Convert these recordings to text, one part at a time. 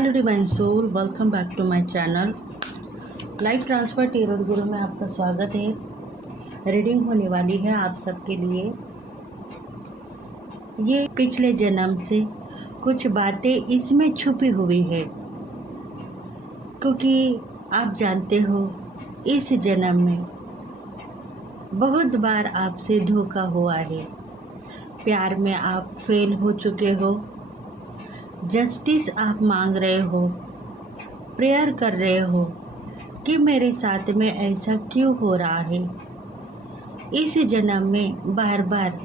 Hello divine soul, welcome back to my channel. Life transfer tarot guru में आपका स्वागत है। रीडिंग होने वाली है आप सबके लिए। ये पिछले जन्म से कुछ बातें इसमें छुपी हुई है, क्योंकि आप जानते हो इस जन्म में बहुत बार आपसे धोखा हुआ है। प्यार में आप फेल हो चुके हो, जस्टिस आप मांग रहे हो, प्रेयर कर रहे हो कि मेरे साथ में ऐसा क्यों हो रहा है। इस जन्म में बार बार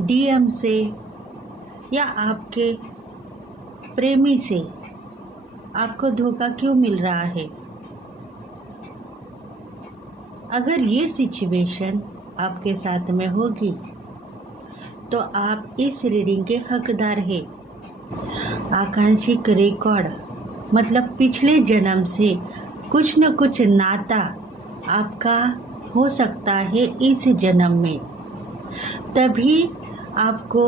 डीएम से या आपके प्रेमी से आपको धोखा क्यों मिल रहा है। अगर ये सिचुएशन आपके साथ में होगी तो आप इस रीडिंग के हकदार हैं। आकांक्षिक रिकॉर्ड मतलब पिछले जन्म से कुछ न कुछ नाता आपका हो सकता है इस जन्म में, तभी आपको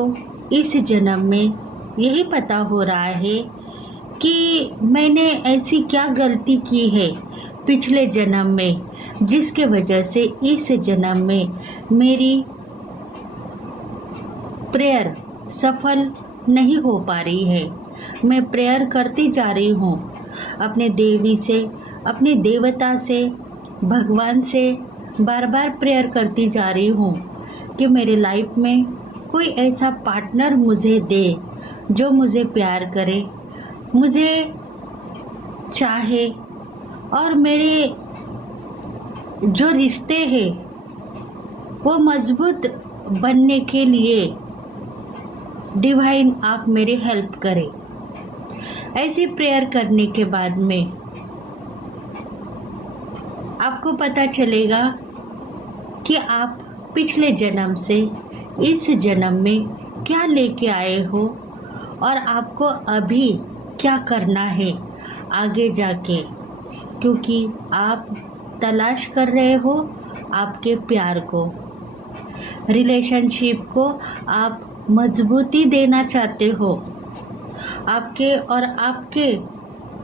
इस जन्म में यही पता हो रहा है कि मैंने ऐसी क्या गलती की है पिछले जन्म में, जिसके वजह से इस जन्म में मेरी प्रेयर सफल नहीं हो पा रही है। मैं प्रेयर करती जा रही हूँ अपने देवी से, अपने देवता से, भगवान से बार बार प्रेयर करती जा रही हूँ कि मेरे लाइफ में कोई ऐसा पार्टनर मुझे दे जो मुझे प्यार करे, मुझे चाहे और मेरे जो रिश्ते हैं वो मजबूत बनने के लिए डिवाइन आप मेरी हेल्प करें। ऐसी प्रेयर करने के बाद में आपको पता चलेगा कि आप पिछले जन्म से इस जन्म में क्या लेके आए हो और आपको अभी क्या करना है आगे जाके, क्योंकि आप तलाश कर रहे हो आपके प्यार को, रिलेशनशिप को आप मजबूती देना चाहते हो। आपके और आपके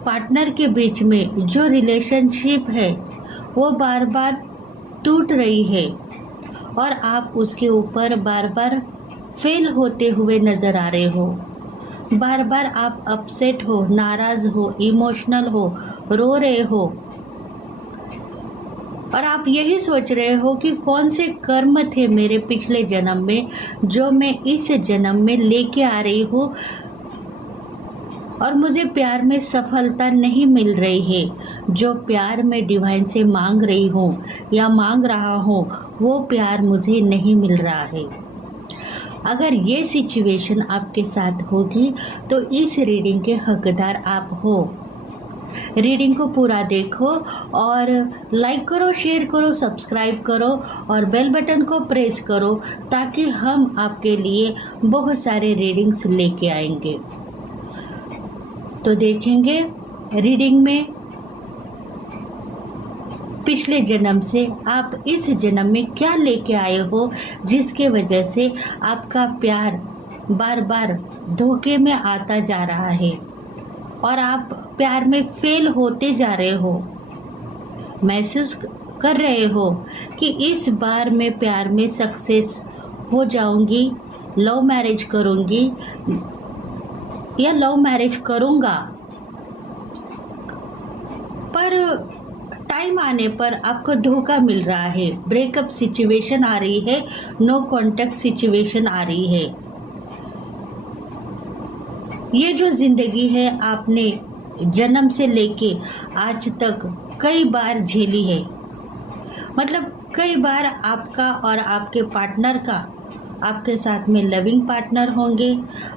पार्टनर के बीच में जो रिलेशनशिप है वो बार बार टूट रही है और आप उसके ऊपर बार बार फेल होते हुए नज़र आ रहे हो। बार बार आप अपसेट हो, नाराज़ हो, इमोशनल हो, रो रहे हो और आप यही सोच रहे हो कि कौन से कर्म थे मेरे पिछले जन्म में जो मैं इस जन्म में लेके आ रही हूँ और मुझे प्यार में सफलता नहीं मिल रही है। जो प्यार मैं डिवाइन से मांग रही हूँ या मांग रहा हूँ वो प्यार मुझे नहीं मिल रहा है। अगर ये सिचुएशन आपके साथ होगी तो इस रीडिंग के हकदार आप हो। रीडिंग को पूरा देखो और लाइक करो, शेयर करो, सब्सक्राइब करो और बेल बटन को प्रेस करो ताकि हम आपके लिए बहुत सारे रीडिंग्स लेके आएंगे। तो देखेंगे रीडिंग में पिछले जन्म से आप इस जन्म में क्या लेके आए हो जिसके वजह से आपका प्यार बार बार धोखे में आता जा रहा है और आप प्यार में फेल होते जा रहे हो। महसूस कर रहे हो कि इस बार मैं प्यार में सक्सेस हो जाऊंगी, लव मैरिज करूंगी या लव मैरिज करूंगा, पर टाइम आने पर आपको धोखा मिल रहा है, ब्रेकअप सिचुएशन आ रही है, नो कॉन्टैक्ट सिचुएशन आ रही है। ये जो ज़िंदगी है आपने जन्म से लेके आज तक कई बार झेली है। मतलब कई बार आपका और आपके पार्टनर का आपके साथ में लविंग पार्टनर होंगे,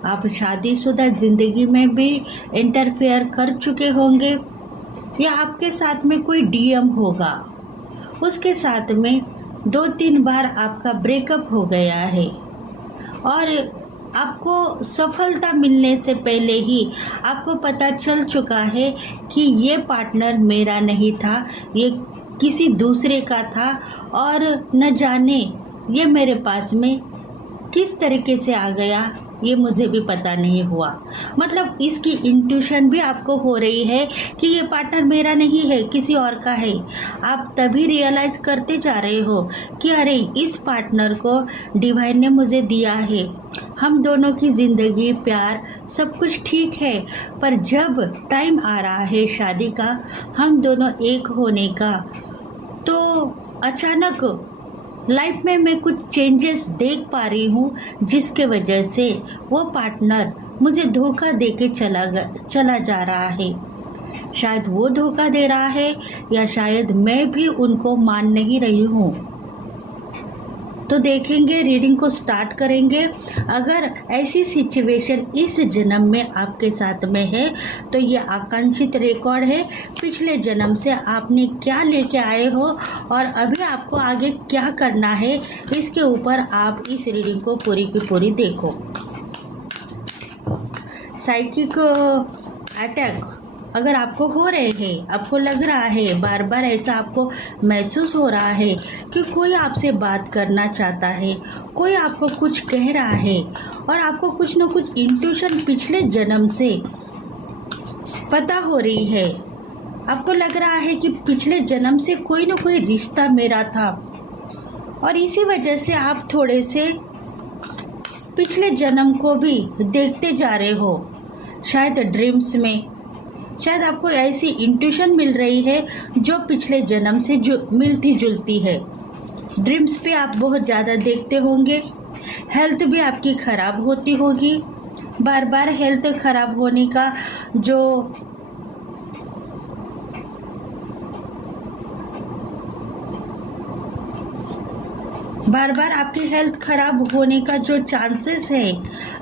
आप शादीशुदा ज़िंदगी में भी इंटरफेयर कर चुके होंगे या आपके साथ में कोई डीएम होगा, उसके साथ में 2-3 बार आपका ब्रेकअप हो गया है और आपको सफलता मिलने से पहले ही आपको पता चल चुका है कि ये पार्टनर मेरा नहीं था, ये किसी दूसरे का था और न जाने ये मेरे पास में किस तरीके से आ गया ये मुझे भी पता नहीं हुआ। मतलब इसकी इंट्यूशन भी आपको हो रही है कि ये पार्टनर मेरा नहीं है, किसी और का है। आप तभी रियलाइज़ करते जा रहे हो कि अरे इस पार्टनर को डिवाइन ने मुझे दिया है, हम दोनों की ज़िंदगी, प्यार, सब कुछ ठीक है। पर जब टाइम आ रहा है शादी का, हम दोनों एक होने का, तो अचानक लाइफ में मैं कुछ चेंजेस देख पा रही हूँ, जिसके वजह से वो पार्टनर मुझे धोखा दे के चला जा रहा है। शायद वो धोखा दे रहा है या शायद मैं भी उनको मान नहीं रही हूँ। तो देखेंगे, रीडिंग को स्टार्ट करेंगे। अगर ऐसी सिचुएशन इस जन्म में आपके साथ में है तो ये आकांक्षित रिकॉर्ड है। पिछले जन्म से आपने क्या लेके आए हो और अभी आपको आगे क्या करना है, इसके ऊपर आप इस रीडिंग को पूरी की पूरी देखो। साइकिक अटैक अगर आपको हो रहे हैं, आपको लग रहा है, बार बार ऐसा आपको महसूस हो रहा है कि कोई आपसे बात करना चाहता है, कोई आपको कुछ कह रहा है और आपको कुछ न कुछ इंट्यूशन पिछले जन्म से पता हो रही है। आपको लग रहा है कि पिछले जन्म से कोई न कोई रिश्ता मेरा था और इसी वजह से आप थोड़े से पिछले जन्म को भी देखते जा रहे हो। शायद ड्रीम्स में शायद आपको ऐसी इंट्यूशन मिल रही है जो पिछले जन्म से जो मिलती जुलती है। ड्रीम्स पे आप बहुत ज़्यादा देखते होंगे। हेल्थ भी आपकी ख़राब होती होगी। बार बार हेल्थ ख़राब होने का जो आपकी हेल्थ ख़राब होने का जो चांसेस है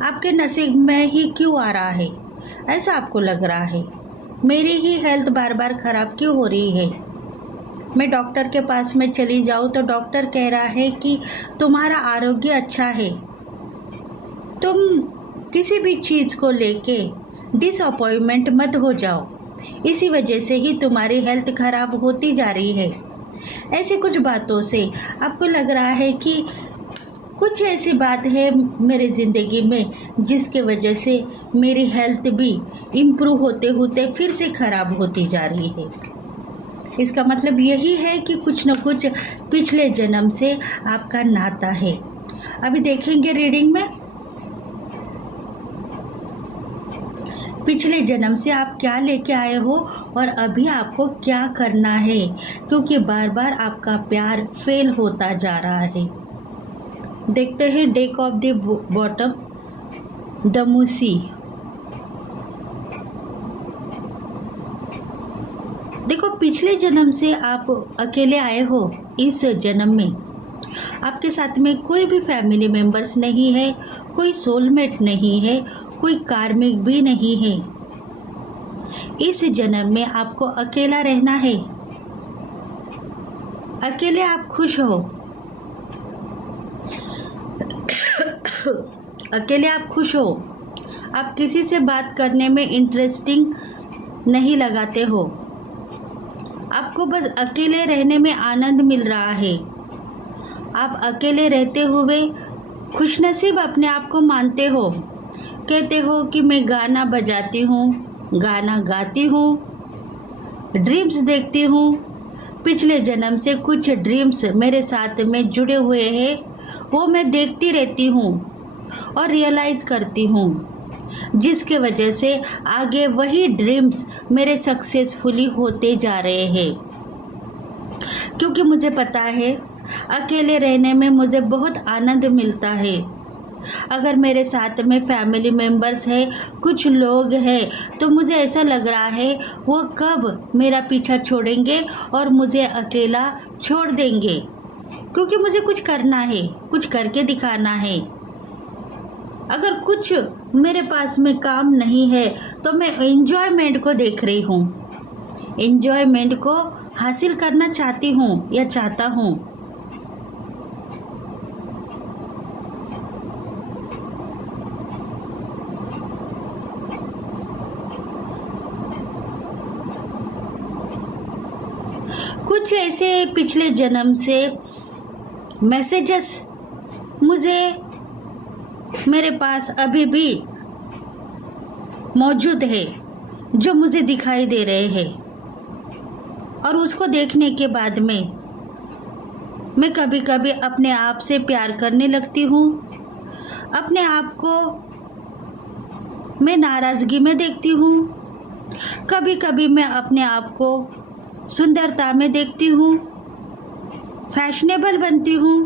आपके नसीब में ही क्यों आ रहा है, ऐसा आपको लग रहा है। मेरी ही हेल्थ बार बार ख़राब क्यों हो रही है। मैं डॉक्टर के पास में चली जाऊँ तो डॉक्टर कह रहा है कि तुम्हारा आरोग्य अच्छा है, तुम किसी भी चीज़ को लेके डिसअपॉइंटमेंट मत हो जाओ, इसी वजह से ही तुम्हारी हेल्थ ख़राब होती जा रही है। ऐसी कुछ बातों से आपको लग रहा है कि कुछ ऐसी बात है मेरे ज़िंदगी में जिसके वजह से मेरी हेल्थ भी इम्प्रूव होते होते फिर से ख़राब होती जा रही है। इसका मतलब यही है कि कुछ न कुछ पिछले जन्म से आपका नाता है। अभी देखेंगे रीडिंग में पिछले जन्म से आप क्या लेके आए हो और अभी आपको क्या करना है, क्योंकि बार बार आपका प्यार फेल होता जा रहा है। देखते हैं deck of the bottom, the Musi. देखो, पिछले जन्म से आप अकेले आए हो। इस जन्म में आपके साथ में कोई भी फैमिली मेंबर्स नहीं है, कोई सोलमेट नहीं है, कोई कार्मिक भी नहीं है। इस जन्म में आपको अकेला रहना है। अकेले आप खुश हो, अकेले आप खुश हो। आप किसी से बात करने में इंटरेस्टिंग नहीं लगाते हो। आपको बस अकेले रहने में आनंद मिल रहा है। आप अकेले रहते हुए खुशनसीब अपने आप को मानते हो। कहते हो कि मैं गाना बजाती हूँ, गाना गाती हूँ, ड्रीम्स देखती हूँ। पिछले जन्म से कुछ ड्रीम्स मेरे साथ में जुड़े हुए हैं, वो मैं देखती रहती हूँ और रियलाइज़ करती हूँ, जिसके वजह से आगे वही ड्रीम्स मेरे सक्सेसफुली होते जा रहे हैं। क्योंकि मुझे पता है अकेले रहने में मुझे बहुत आनंद मिलता है। अगर मेरे साथ में फैमिली मेंबर्स है, कुछ लोग हैं, तो मुझे ऐसा लग रहा है वो कब मेरा पीछा छोड़ेंगे और मुझे अकेला छोड़ देंगे, क्योंकि मुझे कुछ करना है, कुछ करके दिखाना है। अगर कुछ मेरे पास में काम नहीं है तो मैं एंजॉयमेंट को देख रही हूँ, एंजॉयमेंट को हासिल करना चाहती हूँ या चाहता हूँ। कुछ ऐसे पिछले जन्म से मैसेजेस मुझे मेरे पास अभी भी मौजूद है, जो मुझे दिखाई दे रहे हैं। और उसको देखने के बाद में मैं कभी कभी अपने आप से प्यार करने लगती हूँ। अपने आप को मैं नाराज़गी में देखती हूँ। कभी कभी मैं अपने आप को सुंदरता में देखती हूँ, फैशनेबल बनती हूँ,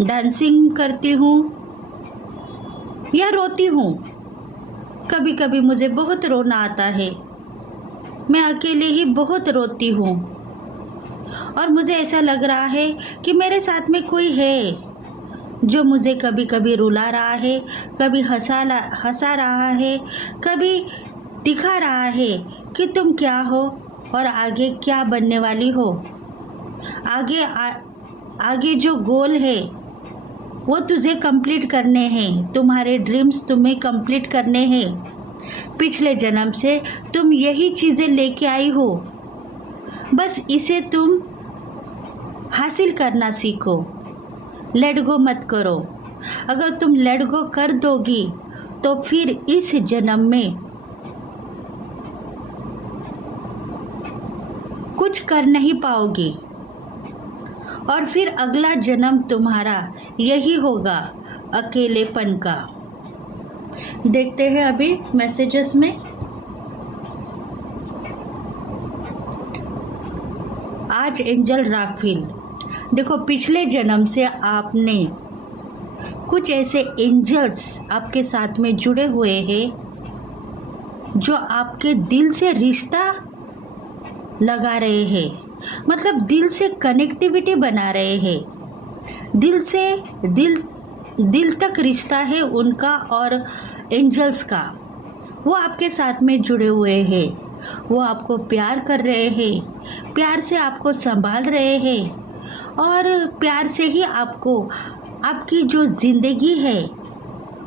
डांसिंग करती हूँ या रोती हूँ। कभी कभी मुझे बहुत रोना आता है, मैं अकेले ही बहुत रोती हूँ और मुझे ऐसा लग रहा है कि मेरे साथ में कोई है जो मुझे कभी कभी रुला रहा है, कभी हंसा रहा है, कभी दिखा रहा है कि तुम क्या हो और आगे क्या बनने वाली हो। आगे जो गोल है वो तुझे कंप्लीट करने हैं, तुम्हारे ड्रीम्स तुम्हें कंप्लीट करने हैं। पिछले जन्म से तुम यही चीज़ें लेके आई हो, बस इसे तुम हासिल करना सीखो। लेट गो मत करो। अगर तुम लेट गो कर दोगी तो फिर इस जन्म में कुछ कर नहीं पाओगी और फिर अगला जन्म तुम्हारा यही होगा, अकेलेपन का। देखते हैं अभी मैसेजेस में। आज एंजल राफेल, देखो पिछले जन्म से आपने कुछ ऐसे एंजल्स आपके साथ में जुड़े हुए हैं जो आपके दिल से रिश्ता लगा रहे हैं, मतलब दिल से कनेक्टिविटी बना रहे हैं। दिल तक रिश्ता है उनका और एंजल्स का। वो आपके साथ में जुड़े हुए हैं, वो आपको प्यार कर रहे हैं, प्यार से आपको संभाल रहे हैं और प्यार से ही आपको आपकी जो ज़िंदगी है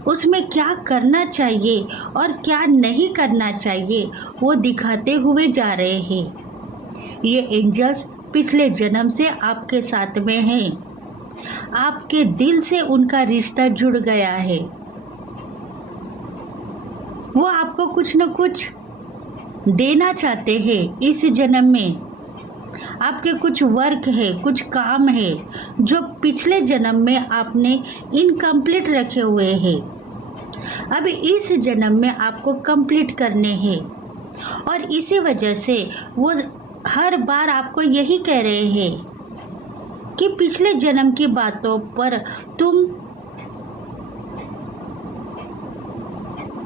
उसमें क्या करना चाहिए और क्या नहीं करना चाहिए वो दिखाते हुए जा रहे हैं। ये एंजल्स पिछले जन्म से आपके साथ में हैं, आपके दिल से उनका रिश्ता जुड़ गया है। वो आपको कुछ न कुछ देना चाहते हैं इस जन्म में। आपके कुछ वर्क है, कुछ काम है जो पिछले जन्म में आपने इनकम्प्लीट रखे हुए हैं, अभी इस जन्म में आपको कंप्लीट करने हैं। और इसी वजह से वो हर बार आपको यही कह रहे हैं कि पिछले जन्म की बातों पर तुम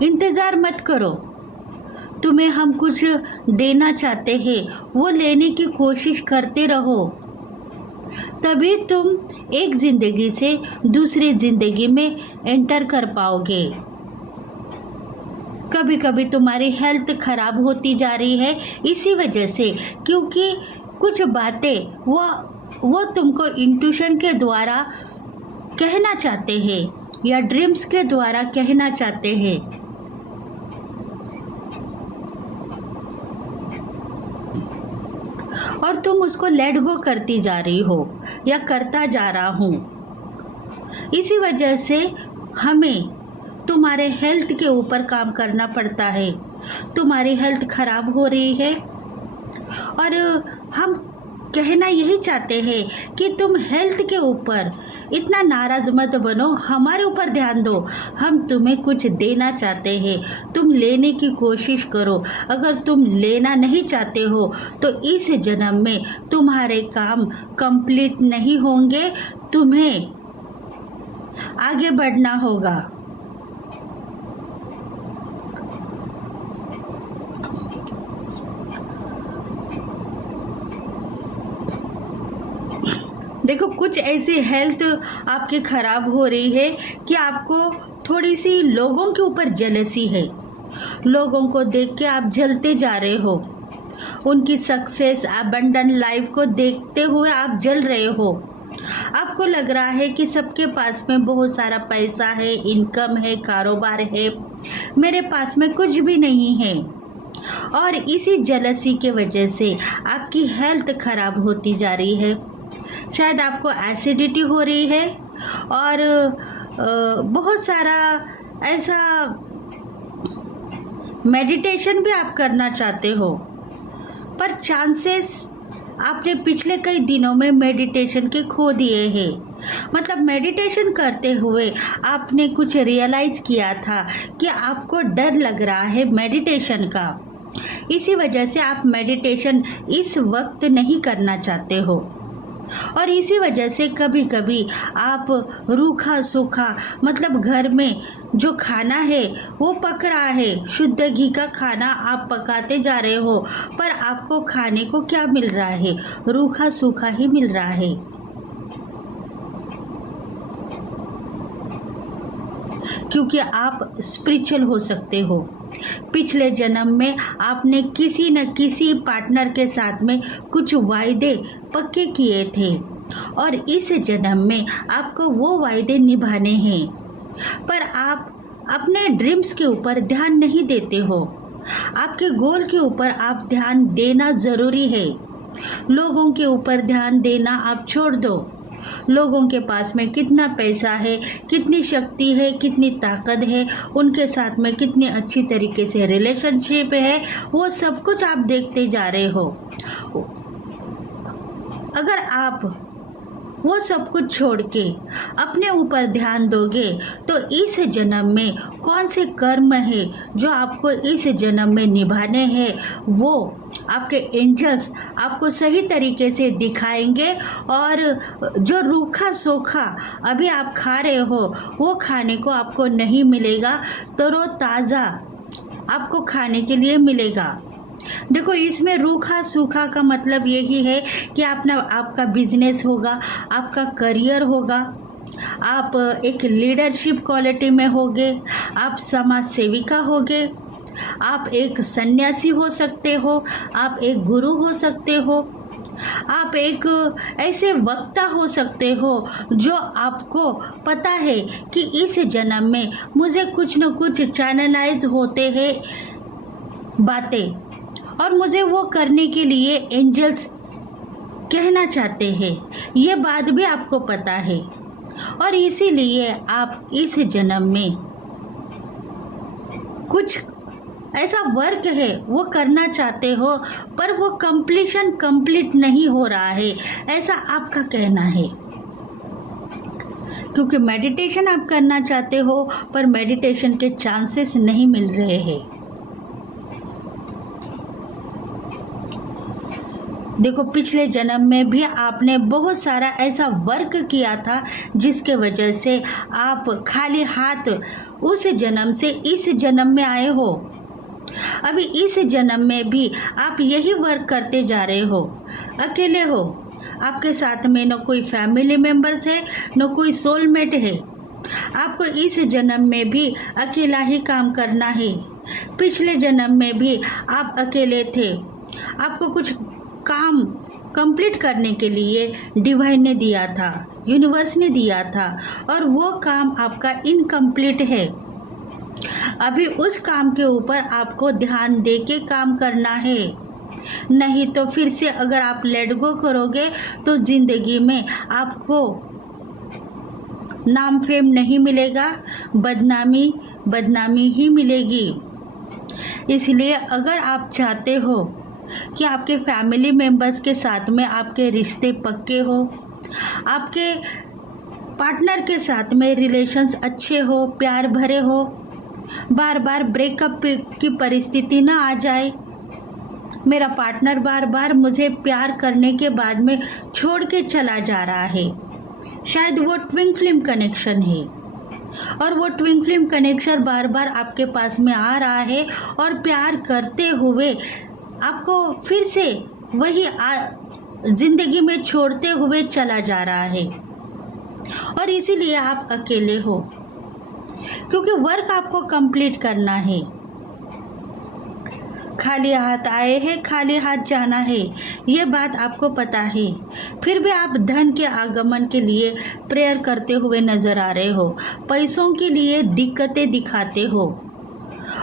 इंतज़ार मत करो। तुम्हें हम कुछ देना चाहते हैं, वो लेने की कोशिश करते रहो, तभी तुम एक ज़िंदगी से दूसरी ज़िंदगी में एंटर कर पाओगे। कभी कभी तुम्हारी हेल्थ ख़राब होती जा रही है इसी वजह से, क्योंकि कुछ बातें वो तुमको इंट्यूशन के द्वारा कहना चाहते हैं या ड्रीम्स के द्वारा कहना चाहते हैं। और तुम उसको लेट गो करती जा रही हो या करता जा रहा हूँ। इसी वजह से हमें तुम्हारे हेल्थ के ऊपर काम करना पड़ता है। तुम्हारी हेल्थ ख़राब हो रही है और हम कहना यही चाहते हैं कि तुम हेल्थ के ऊपर इतना नाराज़ मत बनो, हमारे ऊपर ध्यान दो। हम तुम्हें कुछ देना चाहते हैं, तुम लेने की कोशिश करो। अगर तुम लेना नहीं चाहते हो तो इस जन्म में तुम्हारे काम कंप्लीट नहीं होंगे, तुम्हें आगे बढ़ना होगा। देखो कुछ ऐसी हेल्थ आपकी ख़राब हो रही है कि आपको थोड़ी सी लोगों के ऊपर जेलसी है। लोगों को देख के आप जलते जा रहे हो, उनकी सक्सेस अबंडन लाइफ को देखते हुए आप जल रहे हो। आपको लग रहा है कि सबके पास में बहुत सारा पैसा है, इनकम है, कारोबार है, मेरे पास में कुछ भी नहीं है। और इसी जेलसी के वजह से आपकी हेल्थ ख़राब होती जा रही है। शायद आपको एसिडिटी हो रही है और बहुत सारा ऐसा मेडिटेशन भी आप करना चाहते हो, पर चांसेस आपने पिछले कई दिनों में मेडिटेशन के खो दिए हैं। मतलब मेडिटेशन करते हुए आपने कुछ रियलाइज़ किया था कि आपको डर लग रहा है मेडिटेशन का, इसी वजह से आप मेडिटेशन इस वक्त नहीं करना चाहते हो। और इसी वजह से कभी कभी आप रूखा सूखा, मतलब घर में जो खाना है वो पक रहा है, शुद्ध घी का खाना आप पकाते जा रहे हो, पर आपको खाने को क्या मिल रहा है? रूखा सूखा ही मिल रहा है। क्योंकि आप स्पिरिचुअल हो सकते हो। पिछले जन्म में आपने किसी न किसी पार्टनर के साथ में कुछ वायदे पक्के किए थे और इस जन्म में आपको वो वायदे निभाने हैं, पर आप अपने ड्रीम्स के ऊपर ध्यान नहीं देते हो। आपके गोल के ऊपर आप ध्यान देना ज़रूरी है। लोगों के ऊपर ध्यान देना आप छोड़ दो। लोगों के पास में कितना पैसा है, कितनी शक्ति है, कितनी ताकत है, उनके साथ में कितनी अच्छी तरीके से रिलेशनशिप है, वो सब कुछ आप देखते जा रहे हो। अगर आप वो सब कुछ छोड़ के अपने ऊपर ध्यान दोगे तो इस जन्म में कौन से कर्म है जो आपको इस जन्म में निभाने हैं, वो आपके एंजल्स आपको सही तरीके से दिखाएंगे। और जो रूखा सूखा अभी आप खा रहे हो वो खाने को आपको नहीं मिलेगा, तरोताज़ा आपको खाने के लिए मिलेगा। देखो, इसमें रूखा सूखा का मतलब यही है कि आपका बिजनेस होगा, आपका करियर होगा, आप एक लीडरशिप क्वालिटी में होगे, आप समाज सेविका होगे, आप एक सन्यासी हो सकते हो, आप एक गुरु हो सकते हो, आप एक ऐसे वक्ता हो सकते हो जो आपको पता है कि इस जन्म में मुझे कुछ न कुछ चैनलाइज होते हैं बातें, और मुझे वो करने के लिए एंजल्स कहना चाहते हैं। ये बात भी आपको पता है और इसीलिए आप इस जन्म में कुछ ऐसा वर्क है वो करना चाहते हो, पर वो कंप्लीट नहीं हो रहा है, ऐसा आपका कहना है। क्योंकि मेडिटेशन आप करना चाहते हो पर मेडिटेशन के चांसेस नहीं मिल रहे हैं। देखो, पिछले जन्म में भी आपने बहुत सारा ऐसा वर्क किया था जिसके वजह से आप खाली हाथ उस जन्म से इस जन्म में आए हो। अभी इस जन्म में भी आप यही वर्क करते जा रहे हो, अकेले हो। आपके साथ में न कोई फैमिली मेम्बर्स है, न कोई सोलमेट है। आपको इस जन्म में भी अकेला ही काम करना है। पिछले जन्म में भी आप अकेले थे। आपको कुछ काम कंप्लीट करने के लिए डिवाइन ने दिया था, यूनिवर्स ने दिया था, और वो काम आपका इनकम्प्लीट है। अभी उस काम के ऊपर आपको ध्यान दे के काम करना है, नहीं तो फिर से अगर आप लेट गो करोगे तो ज़िंदगी में आपको नाम फेम नहीं मिलेगा, बदनामी ही मिलेगी। इसलिए अगर आप चाहते हो कि आपके फैमिली मेम्बर्स के साथ में आपके रिश्ते पक्के हो, आपके पार्टनर के साथ में रिलेशंस अच्छे हो, प्यार भरे हो, बार बार ब्रेकअप की परिस्थिति ना आ जाए, मेरा पार्टनर बार बार मुझे प्यार करने के बाद में छोड़ के चला जा रहा है, शायद वो ट्विन फ्लेम कनेक्शन है, और वो ट्विन फ्लेम कनेक्शन बार बार आपके पास में आ रहा है और प्यार करते हुए आपको फिर से वही ज़िंदगी में छोड़ते हुए चला जा रहा है। और इसीलिए आप अकेले हो, क्योंकि वर्क आपको कंप्लीट करना है। खाली हाथ आए हैं, खाली हाथ जाना है, ये बात आपको पता है। फिर भी आप धन के आगमन के लिए प्रेयर करते हुए नज़र आ रहे हो, पैसों के लिए दिक्कतें दिखाते हो,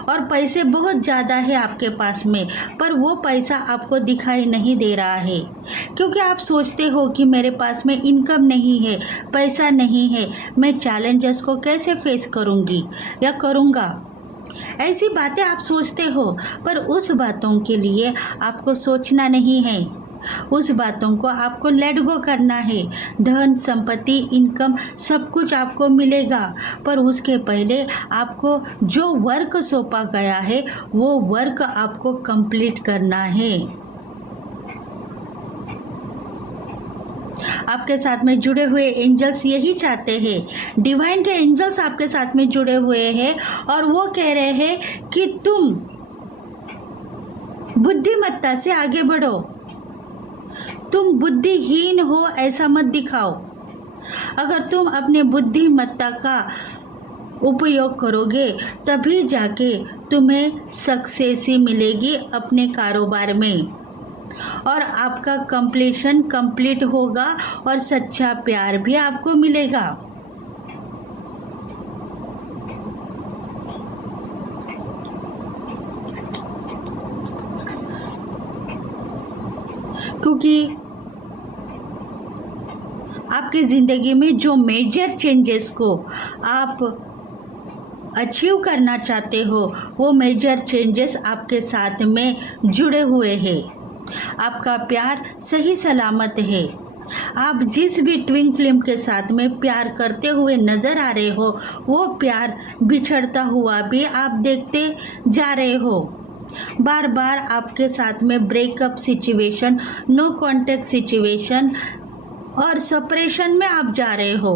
और पैसे बहुत ज़्यादा है आपके पास में, पर वो पैसा आपको दिखाई नहीं दे रहा है क्योंकि आप सोचते हो कि मेरे पास में इनकम नहीं है, पैसा नहीं है, मैं चैलेंजेस को कैसे फेस करूँगी या करूँगा। ऐसी बातें आप सोचते हो, पर उस बातों के लिए आपको सोचना नहीं है, उस बातों को आपको लेट गो करना है। धन, संपत्ति, इनकम सब कुछ आपको मिलेगा, पर उसके पहले आपको जो वर्क सौंपा गया है वो वर्क आपको कंप्लीट करना है। आपके साथ में जुड़े हुए एंजल्स यही चाहते हैं, डिवाइन के एंजल्स आपके साथ में जुड़े हुए हैं और वो कह रहे हैं कि तुम बुद्धिमत्ता से आगे बढ़ो, तुम बुद्धिहीन हो ऐसा मत दिखाओ। अगर तुम अपने बुद्धिमत्ता का उपयोग करोगे तभी जाके तुम्हें सक्सेस ही मिलेगी अपने कारोबार में, और आपका कंप्लीशन कंप्लीट होगा और सच्चा प्यार भी आपको मिलेगा। क्योंकि आपकी ज़िंदगी में जो मेजर चेंजेस को आप अचीव करना चाहते हो वो मेजर चेंजेस आपके साथ में जुड़े हुए हैं। आपका प्यार सही सलामत है। आप जिस भी ट्विन फ्लेम के साथ में प्यार करते हुए नज़र आ रहे हो वो प्यार बिछड़ता हुआ भी आप देखते जा रहे हो। बार बार आपके साथ में breakup situation, no contact situation और सेपरेशन में आप जा रहे हो।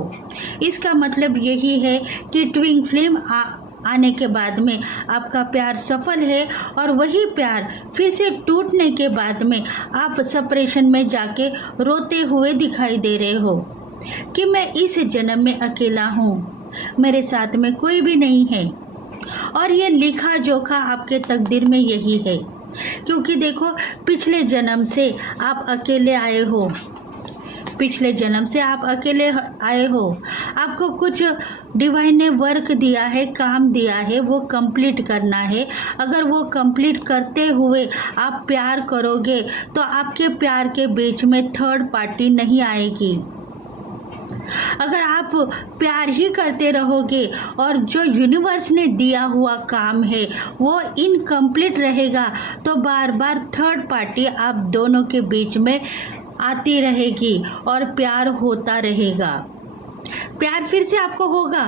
इसका मतलब यही है कि ट्विन फ्लेम आने के बाद में आपका प्यार सफल है, और वही प्यार फिर से टूटने के बाद में आप सेपरेशन में जाके रोते हुए दिखाई दे रहे हो कि मैं इस जन्म में अकेला हूँ, मेरे साथ में कोई भी नहीं है। और ये लिखा जोखा आपके तकदीर में यही है, क्योंकि देखो पिछले जन्म से आप अकेले आए हो, पिछले जन्म से आप अकेले आए हो। आपको कुछ डिवाइन ने वर्क दिया है, काम दिया है, वो कंप्लीट करना है। अगर वो कंप्लीट करते हुए आप प्यार करोगे तो आपके प्यार के बीच में थर्ड पार्टी नहीं आएगी। अगर आप प्यार ही करते रहोगे और जो यूनिवर्स ने दिया हुआ काम है वो इनकम्प्लीट रहेगा तो बार बार थर्ड पार्टी आप दोनों के बीच में आती रहेगी और प्यार होता रहेगा। प्यार फिर से आपको होगा,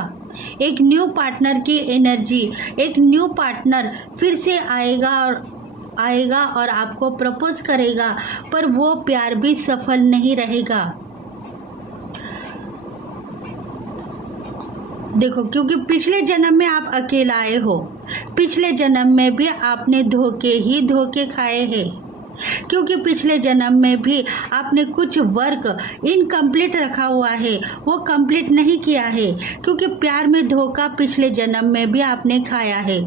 एक न्यू पार्टनर की एनर्जी, एक न्यू पार्टनर फिर से आएगा और आपको प्रपोज करेगा, पर वो प्यार भी सफल नहीं रहेगा। देखो, क्योंकि पिछले जन्म में आप अकेला आए हो, पिछले जन्म में भी आपने धोखे ही धोखे खाए हैं, क्योंकि पिछले जन्म में भी आपने कुछ वर्क इनकम्प्लीट रखा हुआ है, वो कंप्लीट नहीं किया है, क्योंकि प्यार में धोखा पिछले जन्म में भी आपने खाया है,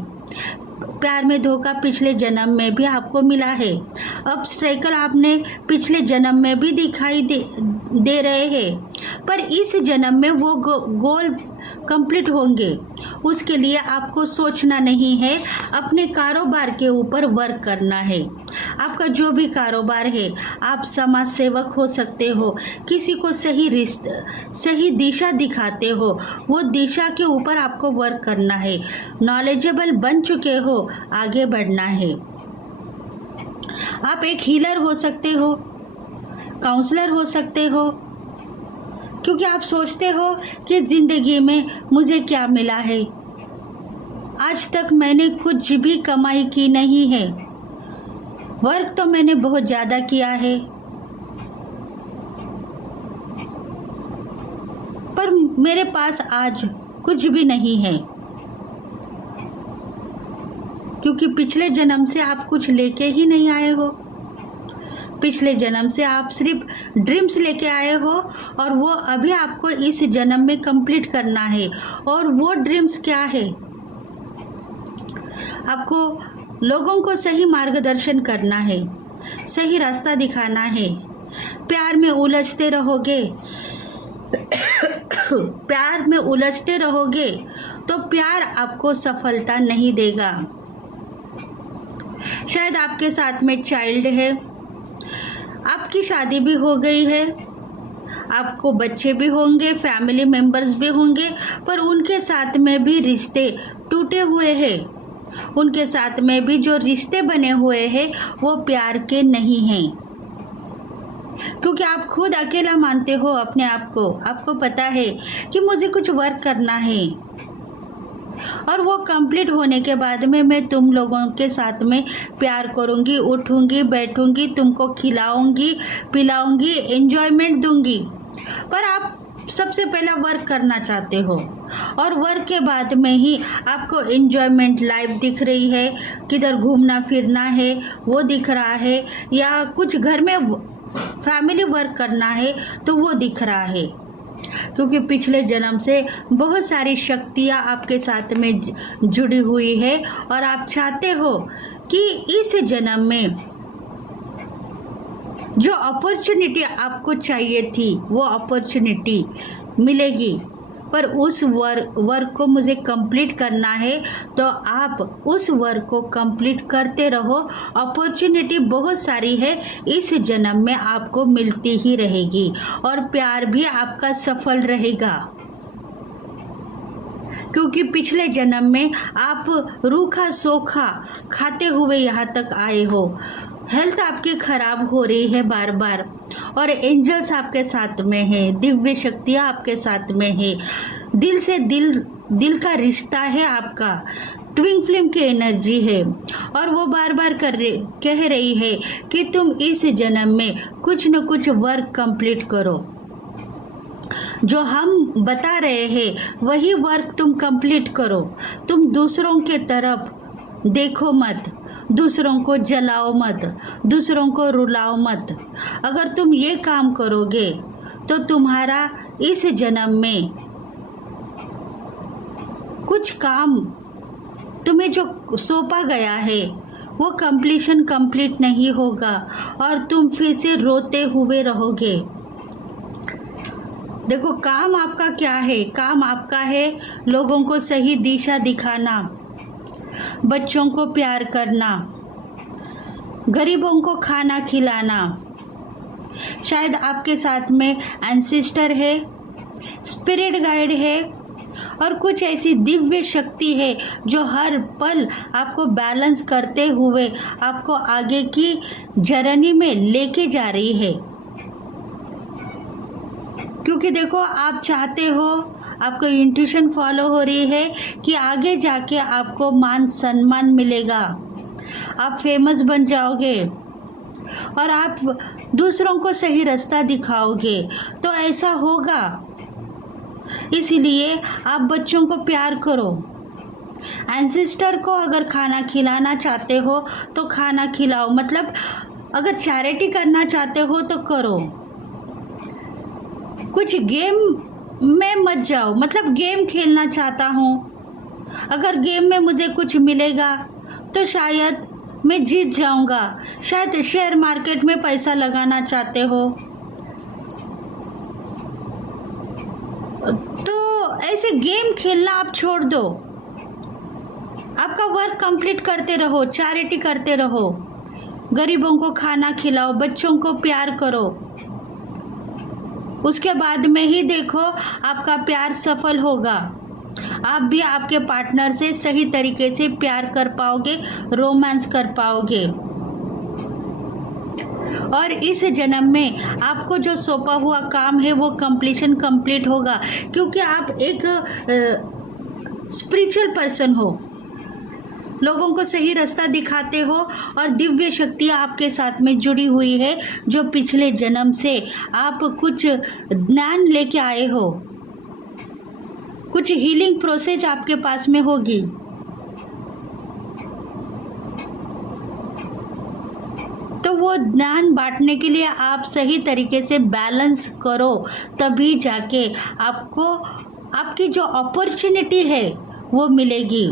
प्यार में धोखा पिछले जन्म में भी आपको मिला है। अब स्ट्राइकर आपने पिछले जन्म में भी दिखाई दे रहे हैं, पर इस जन्म में वो गोल कंप्लीट होंगे। उसके लिए आपको सोचना नहीं है, अपने कारोबार के ऊपर वर्क करना है। आपका जो भी कारोबार है, आप समाज सेवक हो सकते हो, किसी को सही दिशा दिखाते हो, वो दिशा के ऊपर आपको वर्क करना है। नॉलेजेबल बन चुके हो, आगे बढ़ना है। आप एक हीलर हो सकते हो, काउंसलर हो सकते हो, क्योंकि आप सोचते हो कि ज़िंदगी में मुझे क्या मिला है, आज तक मैंने कुछ भी कमाई की नहीं है, वर्क तो मैंने बहुत ज़्यादा किया है, पर मेरे पास आज कुछ भी नहीं है, क्योंकि पिछले जन्म से आप कुछ लेके ही नहीं आए हो। पिछले जन्म से आप सिर्फ ड्रीम्स लेके आए हो और वो अभी आपको इस जन्म में कंप्लीट करना है। और वो ड्रीम्स क्या है? आपको लोगों को सही मार्गदर्शन करना है, सही रास्ता दिखाना है। प्यार में उलझते रहोगे प्यार में उलझते रहोगे तो प्यार आपको सफलता नहीं देगा। शायद आपके साथ में चाइल्ड है, आपकी शादी भी हो गई है, आपको बच्चे भी होंगे, फैमिली मेंबर्स भी होंगे, पर उनके साथ में भी रिश्ते टूटे हुए हैं। उनके साथ में भी जो रिश्ते बने हुए हैं वो प्यार के नहीं हैं, क्योंकि आप खुद अकेला मानते हो अपने आप को। आपको पता है कि मुझे कुछ वर्क करना है और वो कंप्लीट होने के बाद में मैं तुम लोगों के साथ में प्यार करूँगी, उठूँगी, बैठूँगी, तुमको खिलाऊँगी, पिलाऊँगी, एंजॉयमेंट दूँगी। पर आप सबसे पहला वर्क करना चाहते हो और वर्क के बाद में ही आपको एंजॉयमेंट लाइफ दिख रही है, किधर घूमना फिरना है वो दिख रहा है, या कुछ घर में फैमिली वर्क करना है तो वो दिख रहा है। क्योंकि पिछले जन्म से बहुत सारी शक्तियाँ आपके साथ में जुड़ी हुई है और आप चाहते हो कि इस जन्म में जो अपॉर्चुनिटी आपको चाहिए थी वो अपॉर्चुनिटी मिलेगी, पर उस वर्क को मुझे कंप्लीट करना है, तो आप उस वर्क को कंप्लीट करते रहो। अपॉर्चुनिटी बहुत सारी है, इस जन्म में आपको मिलती ही रहेगी और प्यार भी आपका सफल रहेगा। क्योंकि पिछले जन्म में आप रूखा सूखा खाते हुए यहाँ तक आए हो, हेल्थ आपकी ख़राब हो रही है बार बार, और एंजल्स आपके साथ में है, दिव्य शक्तियाँ आपके साथ में है, दिल से दिल का रिश्ता है आपका, ट्विन फ्लेम की एनर्जी है, और वो बार बार कह रही है कि तुम इस जन्म में कुछ न कुछ वर्क कंप्लीट करो। जो हम बता रहे हैं वही वर्क तुम कंप्लीट करो। तुम दूसरों के तरफ देखो मत, दूसरों को जलाओ मत, दूसरों को रुलाओ मत। अगर तुम ये काम करोगे तो तुम्हारा इस जन्म में कुछ काम तुम्हें जो सौंपा गया है वो कंप्लीट नहीं होगा और तुम फिर से रोते हुए रहोगे। देखो, काम आपका क्या है? काम आपका है लोगों को सही दिशा दिखाना, बच्चों को प्यार करना, गरीबों को खाना खिलाना। शायद आपके साथ में एंसेस्टर है, स्पिरिट गाइड है और कुछ ऐसी दिव्य शक्ति है जो हर पल आपको बैलेंस करते हुए आपको आगे की जर्नी में लेके जा रही है। क्योंकि देखो, आप चाहते हो, आपको इंट्यूशन फॉलो हो रही है कि आगे जाके आपको मान सम्मान मिलेगा, आप फेमस बन जाओगे और आप दूसरों को सही रास्ता दिखाओगे। तो ऐसा होगा, इसलिए आप बच्चों को प्यार करो। एंसेस्टर को अगर खाना खिलाना चाहते हो तो खाना खिलाओ, मतलब अगर चैरिटी करना चाहते हो तो करो। कुछ गेम में मत जाओ, मतलब गेम खेलना चाहता हूँ, अगर गेम में मुझे कुछ मिलेगा तो शायद मैं जीत जाऊँगा। शायद शेयर मार्केट में पैसा लगाना चाहते हो तो ऐसे गेम खेलना आप छोड़ दो। आपका वर्क कंप्लीट करते रहो, चैरिटी करते रहो, गरीबों को खाना खिलाओ, बच्चों को प्यार करो। उसके बाद में ही देखो आपका प्यार सफल होगा। आप भी आपके पार्टनर से सही तरीके से प्यार कर पाओगे, रोमांस कर पाओगे। और इस जन्म में आपको जो सौंपा हुआ काम है वो कंप्लीट होगा, क्योंकि आप एक स्पिरिचुअल पर्सन हो, लोगों को सही रास्ता दिखाते हो और दिव्य शक्तियाँ आपके साथ में जुड़ी हुई है जो पिछले जन्म से आप कुछ ज्ञान लेके आए हो, कुछ हीलिंग प्रोसेस आपके पास में होगी। तो वो ज्ञान बांटने के लिए आप सही तरीके से बैलेंस करो, तभी जाके आपको आपकी जो अपॉर्चुनिटी है वो मिलेगी।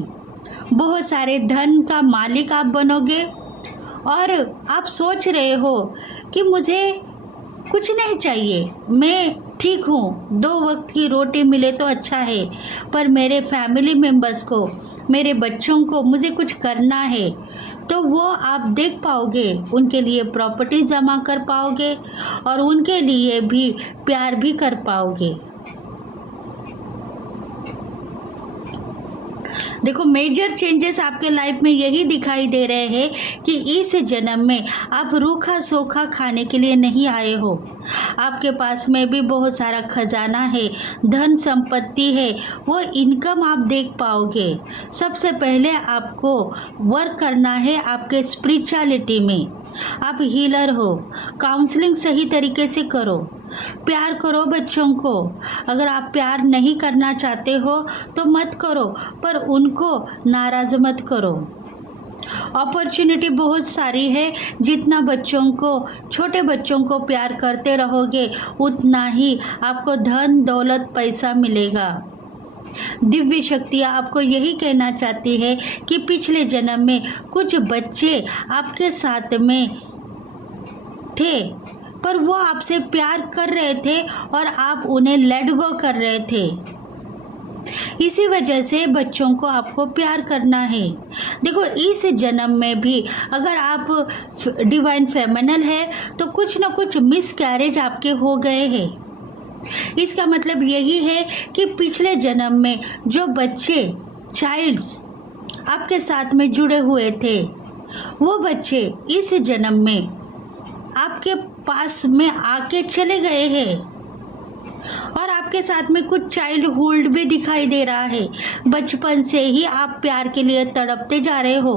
बहुत सारे धन का मालिक आप बनोगे और आप सोच रहे हो कि मुझे कुछ नहीं चाहिए, मैं ठीक हूँ, 2 वक्त की रोटी मिले तो अच्छा है, पर मेरे फैमिली मेम्बर्स को, मेरे बच्चों को मुझे कुछ करना है, तो वो आप देख पाओगे, उनके लिए प्रॉपर्टी जमा कर पाओगे और उनके लिए भी प्यार भी कर पाओगे। देखो, मेजर चेंजेस आपके लाइफ में यही दिखाई दे रहे हैं कि इस जन्म में आप रूखा सूखा खाने के लिए नहीं आए हो। आपके पास में भी बहुत सारा खजाना है, धन संपत्ति है, वो इनकम आप देख पाओगे। सबसे पहले आपको वर्क करना है आपके स्पिरिचुअलिटी में। आप हीलर हो, काउंसलिंग सही तरीके से करो, प्यार करो बच्चों को। अगर आप प्यार नहीं करना चाहते हो तो मत करो, पर उनको नाराज़ मत करो। अपॉर्चुनिटी बहुत सारी है, जितना बच्चों को, छोटे बच्चों को प्यार करते रहोगे उतना ही आपको धन दौलत पैसा मिलेगा। दिव्य शक्तियाँ आपको यही कहना चाहती है कि पिछले जन्म में कुछ बच्चे आपके साथ में थे, पर वो आपसे प्यार कर रहे थे और आप उन्हें लेट गो कर रहे थे। इसी वजह से बच्चों को आपको प्यार करना है। देखो, इस जन्म में भी अगर आप डिवाइन फेमिनल है तो कुछ ना कुछ मिसकैरेज आपके हो गए हैं। इसका मतलब यही है कि पिछले जन्म में जो बच्चे, चाइल्ड्स आपके साथ में जुड़े हुए थे, वो बच्चे इस जन्म में आपके पास में आके चले गए हैं और आपके साथ में कुछ चाइल्डहुड भी दिखाई दे रहा है। बचपन से ही आप प्यार के लिए तड़पते जा रहे हो।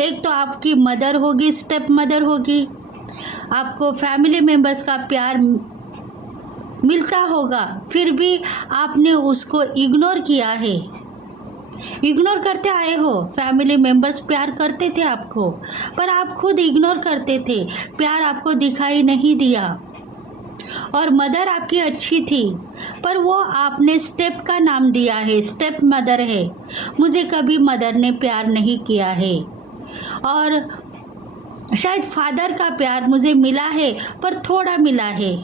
एक तो आपकी मदर होगी, स्टेप मदर होगी, आपको फैमिली मेम्बर्स का प्यार मिलता होगा, फिर भी आपने उसको इग्नोर किया है, इग्नोर करते आए हो। फैमिली मेम्बर्स प्यार करते थे आपको, पर आप खुद इग्नोर करते थे, प्यार आपको दिखाई नहीं दिया। और मदर आपकी अच्छी थी, पर वो आपने स्टेप का नाम दिया है, स्टेप मदर है। मुझे कभी मदर ने प्यार नहीं किया है, और शायद फादर का प्यार मुझे मिला है पर थोड़ा मिला है।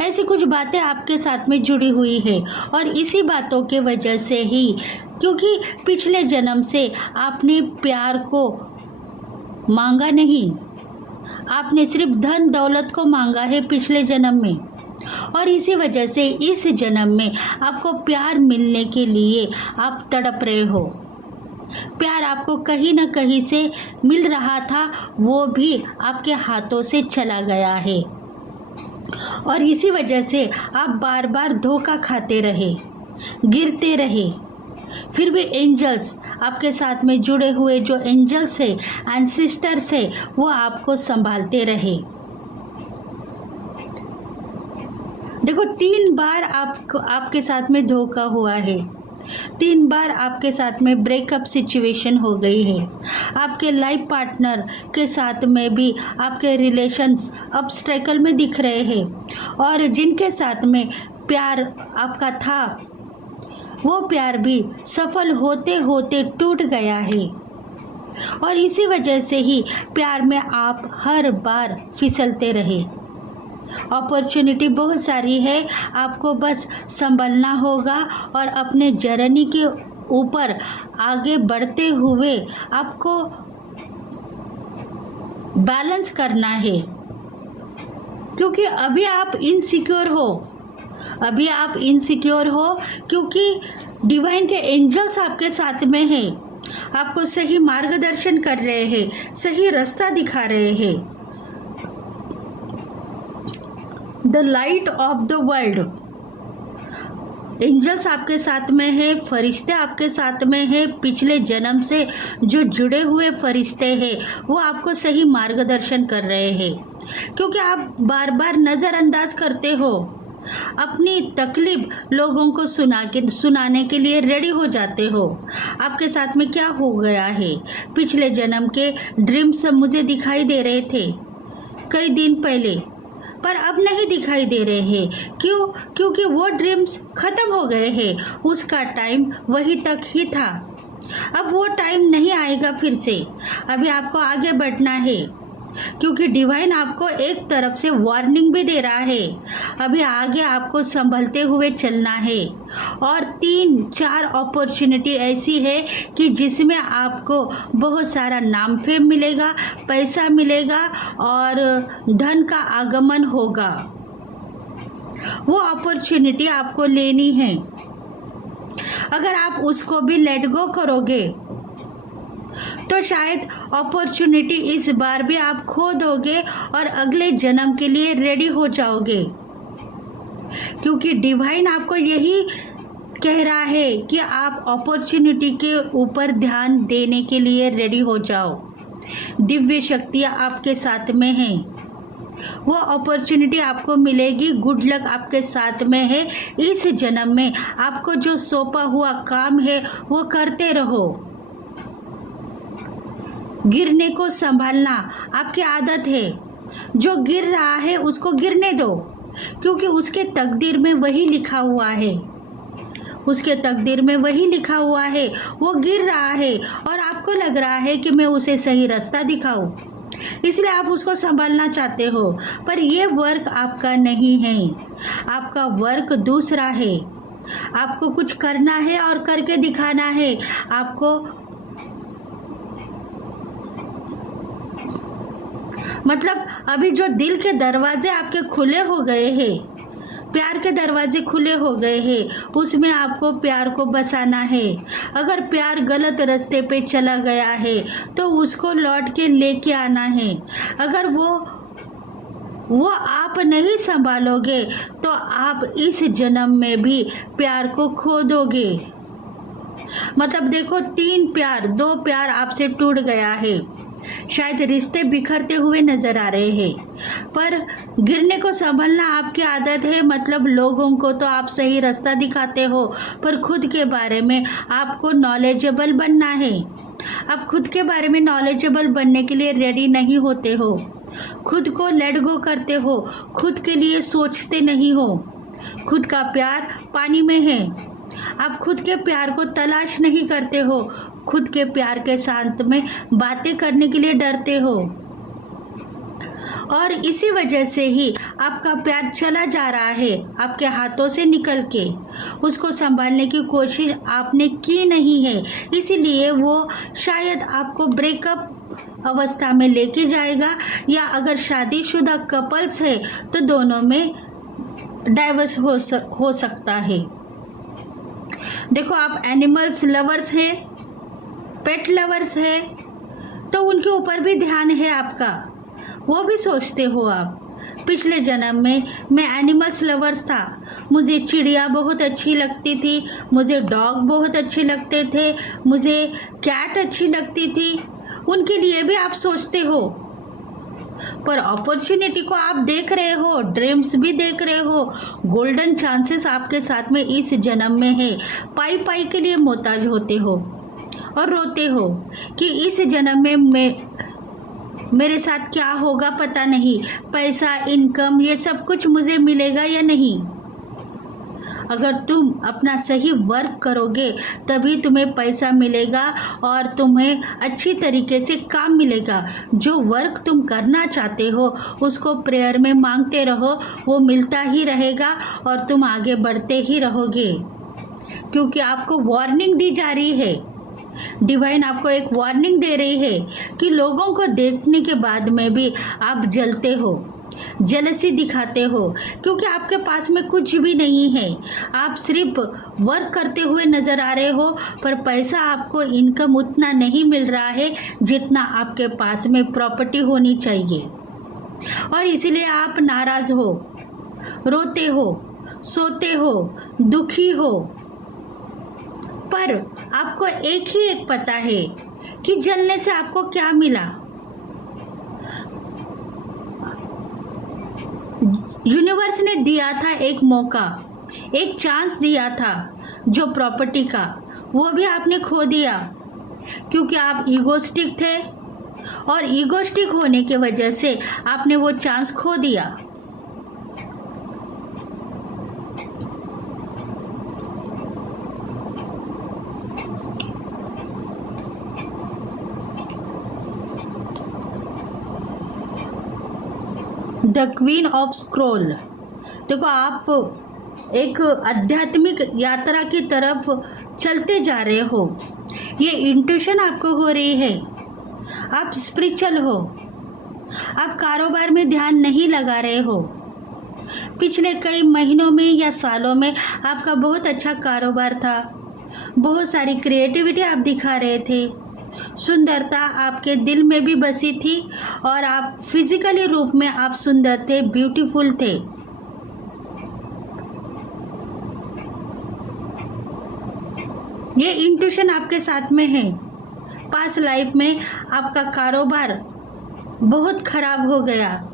ऐसी कुछ बातें आपके साथ में जुड़ी हुई है और इसी बातों के वजह से ही, क्योंकि पिछले जन्म से आपने प्यार को मांगा नहीं, आपने सिर्फ धन दौलत को मांगा है पिछले जन्म में, और इसी वजह से इस जन्म में आपको प्यार मिलने के लिए आप तड़प रहे हो। प्यार आपको कहीं ना कहीं से मिल रहा था, वो भी आपके हाथों से चला गया है, और इसी वजह से आप बार बार धोखा खाते रहे, गिरते रहे। फिर भी एंजल्स आपके साथ में जुड़े हुए, जो एंजल्स है, एंसेस्टर्स है, वो आपको संभालते रहे। देखो, 3 बार आपके साथ में धोखा हुआ है, 3 बार आपके साथ में ब्रेकअप सिचुएशन हो गई है। आपके लाइफ पार्टनर के साथ में भी आपके रिलेशंस ऑब्स्टेकल में दिख रहे हैं, और जिनके साथ में प्यार आपका था, वो प्यार भी सफल होते होते टूट गया है, और इसी वजह से ही प्यार में आप हर बार फिसलते रहे। अपॉर्चुनिटी बहुत सारी है, आपको बस संभलना होगा और अपने जर्नी के ऊपर आगे बढ़ते हुए आपको बैलेंस करना है, क्योंकि अभी आप इनसिक्योर हो, अभी आप इनसिक्योर हो, क्योंकि डिवाइन के एंजल्स आपके साथ में हैं, आपको सही मार्गदर्शन कर रहे हैं, सही रास्ता दिखा रहे हैं। The light of the world, angels आपके साथ में है, फरिश्ते आपके साथ में है। पिछले जन्म से जो जुड़े हुए फरिश्ते हैं वो आपको सही मार्गदर्शन कर रहे हैं, क्योंकि आप बार बार नज़रअंदाज करते हो, अपनी तकलीफ लोगों को सुनाने के लिए रेडी हो जाते हो। आपके साथ में क्या हो गया है, पिछले जन्म के ड्रीम्स मुझे दिखाई दे रहे थे कई दिन पहले, पर अब नहीं दिखाई दे रहे हैं। क्यों? क्योंकि वो ड्रीम्स ख़त्म हो गए हैं, उसका टाइम वही तक ही था, अब वो टाइम नहीं आएगा फिर से। अभी आपको आगे बढ़ना है, क्योंकि डिवाइन आपको एक तरफ से वार्निंग भी दे रहा है। अभी आगे आपको संभलते हुए चलना है और 3-4 अपॉर्चुनिटी ऐसी है कि जिसमें आपको बहुत सारा नाम फेम मिलेगा, पैसा मिलेगा और धन का आगमन होगा। वो अपॉर्चुनिटी आपको लेनी है। अगर आप उसको भी लेट गो करोगे तो शायद अपॉर्चुनिटी इस बार भी आप खो दोगे और अगले जन्म के लिए रेडी हो जाओगे। क्योंकि डिवाइन आपको यही कह रहा है कि आप अपॉर्चुनिटी के ऊपर ध्यान देने के लिए रेडी हो जाओ। दिव्य शक्तियाँ आपके साथ में हैं, वो अपॉर्चुनिटी आपको मिलेगी। गुड लक आपके साथ में है। इस जन्म में आपको जो सौंपा हुआ काम है वो करते रहो। गिरने को संभालना आपकी आदत है। जो गिर रहा है उसको गिरने दो, क्योंकि उसके तकदीर में वही लिखा हुआ है। उसके तकदीर में वही लिखा हुआ है। वो गिर रहा है और आपको लग रहा है कि मैं उसे सही रास्ता दिखाऊं, इसलिए आप उसको संभालना चाहते हो। पर ये वर्क आपका नहीं है। आपका वर्क दूसरा है। आपको कुछ करना है और करके दिखाना है। आपको मतलब अभी जो दिल के दरवाजे आपके खुले हो गए हैं, प्यार के दरवाजे खुले हो गए हैं, उसमें आपको प्यार को बसाना है। अगर प्यार गलत रास्ते पे चला गया है तो उसको लौट के लेके आना है। अगर वो आप नहीं संभालोगे तो आप इस जन्म में भी प्यार को खो दोगे। मतलब देखो, 3 प्यार, 2 प्यार आपसे टूट गया है। शायद रिश्ते बिखरते हुए नजर आ रहे हैं, पर गिरने को संभलना आपकी आदत है। मतलब लोगों को तो आप सही रास्ता दिखाते हो, पर खुद के बारे में आपको नॉलेजेबल बनना है। आप खुद के बारे में नॉलेजेबल बनने के लिए रेडी नहीं होते हो। खुद को लेट गो करते हो, खुद के लिए सोचते नहीं हो। खुद का प्यार पानी में है। आप खुद के प्यार को तलाश नहीं करते हो। खुद के प्यार के साथ में बातें करने के लिए डरते हो, और इसी वजह से ही आपका प्यार चला जा रहा है आपके हाथों से निकल के। उसको संभालने की कोशिश आपने की नहीं है, इसीलिए वो शायद आपको ब्रेकअप अवस्था में लेके जाएगा। या अगर शादीशुदा कपल्स है तो दोनों में डाइवर्स हो सकता है। देखो, आप एनिमल्स लवर्स हैं, पेट लवर्स है, तो उनके ऊपर भी ध्यान है आपका। वो भी सोचते हो आप, पिछले जन्म में मैं एनिमल्स लवर्स था, मुझे चिड़िया बहुत अच्छी लगती थी, मुझे डॉग बहुत अच्छे लगते थे, मुझे कैट अच्छी लगती थी। उनके लिए भी आप सोचते हो, पर अपॉर्चुनिटी को आप देख रहे हो, ड्रीम्स भी देख रहे हो। गोल्डन चांसेस आपके साथ में इस जन्म में है। पाई पाई के लिए मोहताज होते हो और रोते हो कि इस जन्म में मेरे साथ क्या होगा पता नहीं, पैसा, इनकम, ये सब कुछ मुझे मिलेगा या नहीं। अगर तुम अपना सही वर्क करोगे तभी तुम्हें पैसा मिलेगा और तुम्हें अच्छी तरीके से काम मिलेगा। जो वर्क तुम करना चाहते हो उसको प्रेयर में मांगते रहो, वो मिलता ही रहेगा और तुम आगे बढ़ते ही रहोगे। क्योंकि आपको वार्निंग दी जा रही है। डिवाइन आपको एक वार्निंग दे रही है कि लोगों को देखने के बाद में भी आप जलते हो, जेलसी दिखाते हो, क्योंकि आपके पास में कुछ भी नहीं है। आप सिर्फ वर्क करते हुए नज़र आ रहे हो, पर पैसा आपको इनकम उतना नहीं मिल रहा है जितना आपके पास में प्रॉपर्टी होनी चाहिए। और इसीलिए आप नाराज़ हो, रोते हो, सोते हो, दुखी हो। पर आपको एक ही एक पता है कि जलने से आपको क्या मिला। यूनिवर्स ने दिया था एक मौका, एक चांस दिया था जो प्रॉपर्टी का, वो भी आपने खो दिया क्योंकि आप ईगोस्टिक थे, और ईगोस्टिक होने की वजह से आपने वो चांस खो दिया। The queen of scroll. देखो आप एक आध्यात्मिक यात्रा की तरफ चलते जा रहे हो, ये इंट्यूशन आपको हो रही है। आप स्पिरिचुअल हो, आप कारोबार में ध्यान नहीं लगा रहे हो। पिछले कई महीनों में या सालों में आपका बहुत अच्छा कारोबार था, बहुत सारी क्रिएटिविटी आप दिखा रहे थे, सुंदरता आपके दिल में भी बसी थी और आप फिजिकली रूप में आप सुंदर थे, ब्यूटीफुल थे। ये इंट्यूशन आपके साथ में है। पास्ट लाइफ में आपका कारोबार बहुत खराब हो गया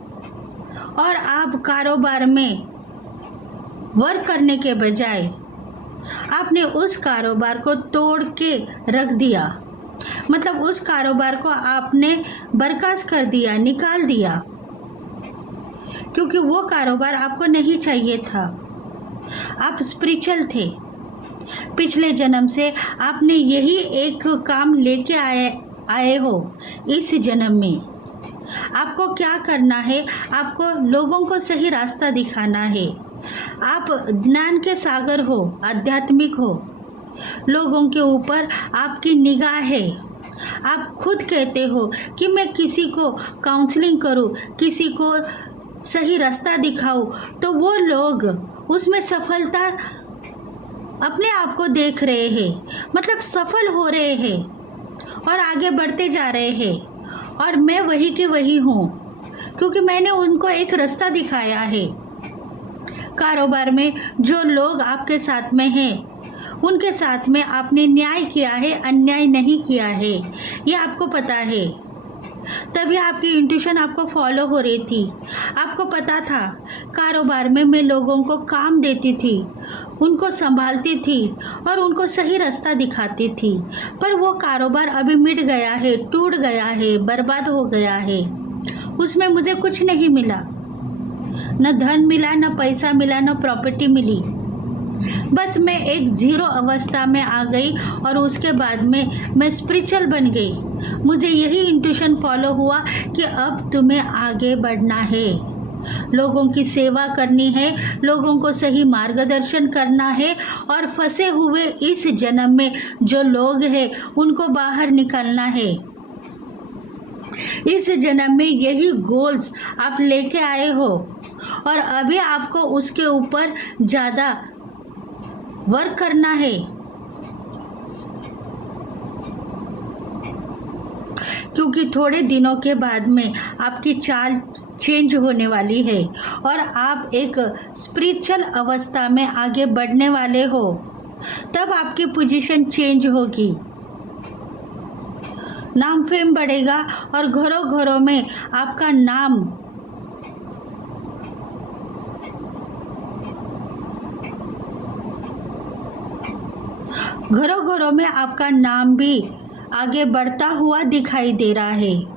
और आप कारोबार में वर्क करने के बजाय आपने उस कारोबार को तोड़ के रख दिया। मतलब उस कारोबार को आपने बर्खास्त कर दिया, निकाल दिया, क्योंकि वो कारोबार आपको नहीं चाहिए था। आप स्पिरिचुअल थे। पिछले जन्म से आपने यही एक काम लेके आए हो। इस जन्म में आपको क्या करना है? आपको लोगों को सही रास्ता दिखाना है। आप ज्ञान के सागर हो, आध्यात्मिक हो, लोगों के ऊपर आपकी निगाह है। आप खुद कहते हो कि मैं किसी को काउंसलिंग करूं, किसी को सही रास्ता दिखाऊं, तो वो लोग उसमें सफलता अपने आप को देख रहे हैं, मतलब सफल हो रहे हैं और आगे बढ़ते जा रहे हैं। और मैं वही की वही हूँ, क्योंकि मैंने उनको एक रास्ता दिखाया है। कारोबार में जो लोग आपके साथ में हैं, उनके साथ में आपने न्याय किया है, अन्याय नहीं किया है, ये आपको पता है। तभी आपकी इंट्यूशन आपको फॉलो हो रही थी। आपको पता था कारोबार में मैं लोगों को काम देती थी, उनको संभालती थी और उनको सही रास्ता दिखाती थी, पर वो कारोबार अभी मिट गया है, टूट गया है, बर्बाद हो गया है। उसमें मुझे कुछ नहीं मिला, न धन मिला, न पैसा मिला, न प्रॉपर्टी मिली। बस मैं एक जीरो अवस्था में आ गई और उसके बाद में मैं स्पिरिचुअल बन गई। मुझे यही इंट्यूशन फॉलो हुआ कि अब तुम्हें आगे बढ़ना है, लोगों की सेवा करनी है, लोगों को सही मार्गदर्शन करना है और फंसे हुए इस जन्म में जो लोग हैं उनको बाहर निकालना है। इस जन्म में यही गोल्स आप लेके आए हो और अभी आपको उसके ऊपर ज़्यादा वर्क करना है। क्योंकि थोड़े दिनों के बाद में आपकी चाल चेंज होने वाली है और आप एक स्पिरिचुअल अवस्था में आगे बढ़ने वाले हो। तब आपकी पोजीशन चेंज होगी, नाम फेम बढ़ेगा और घरों घरों में आपका नाम भी आगे बढ़ता हुआ दिखाई दे रहा है।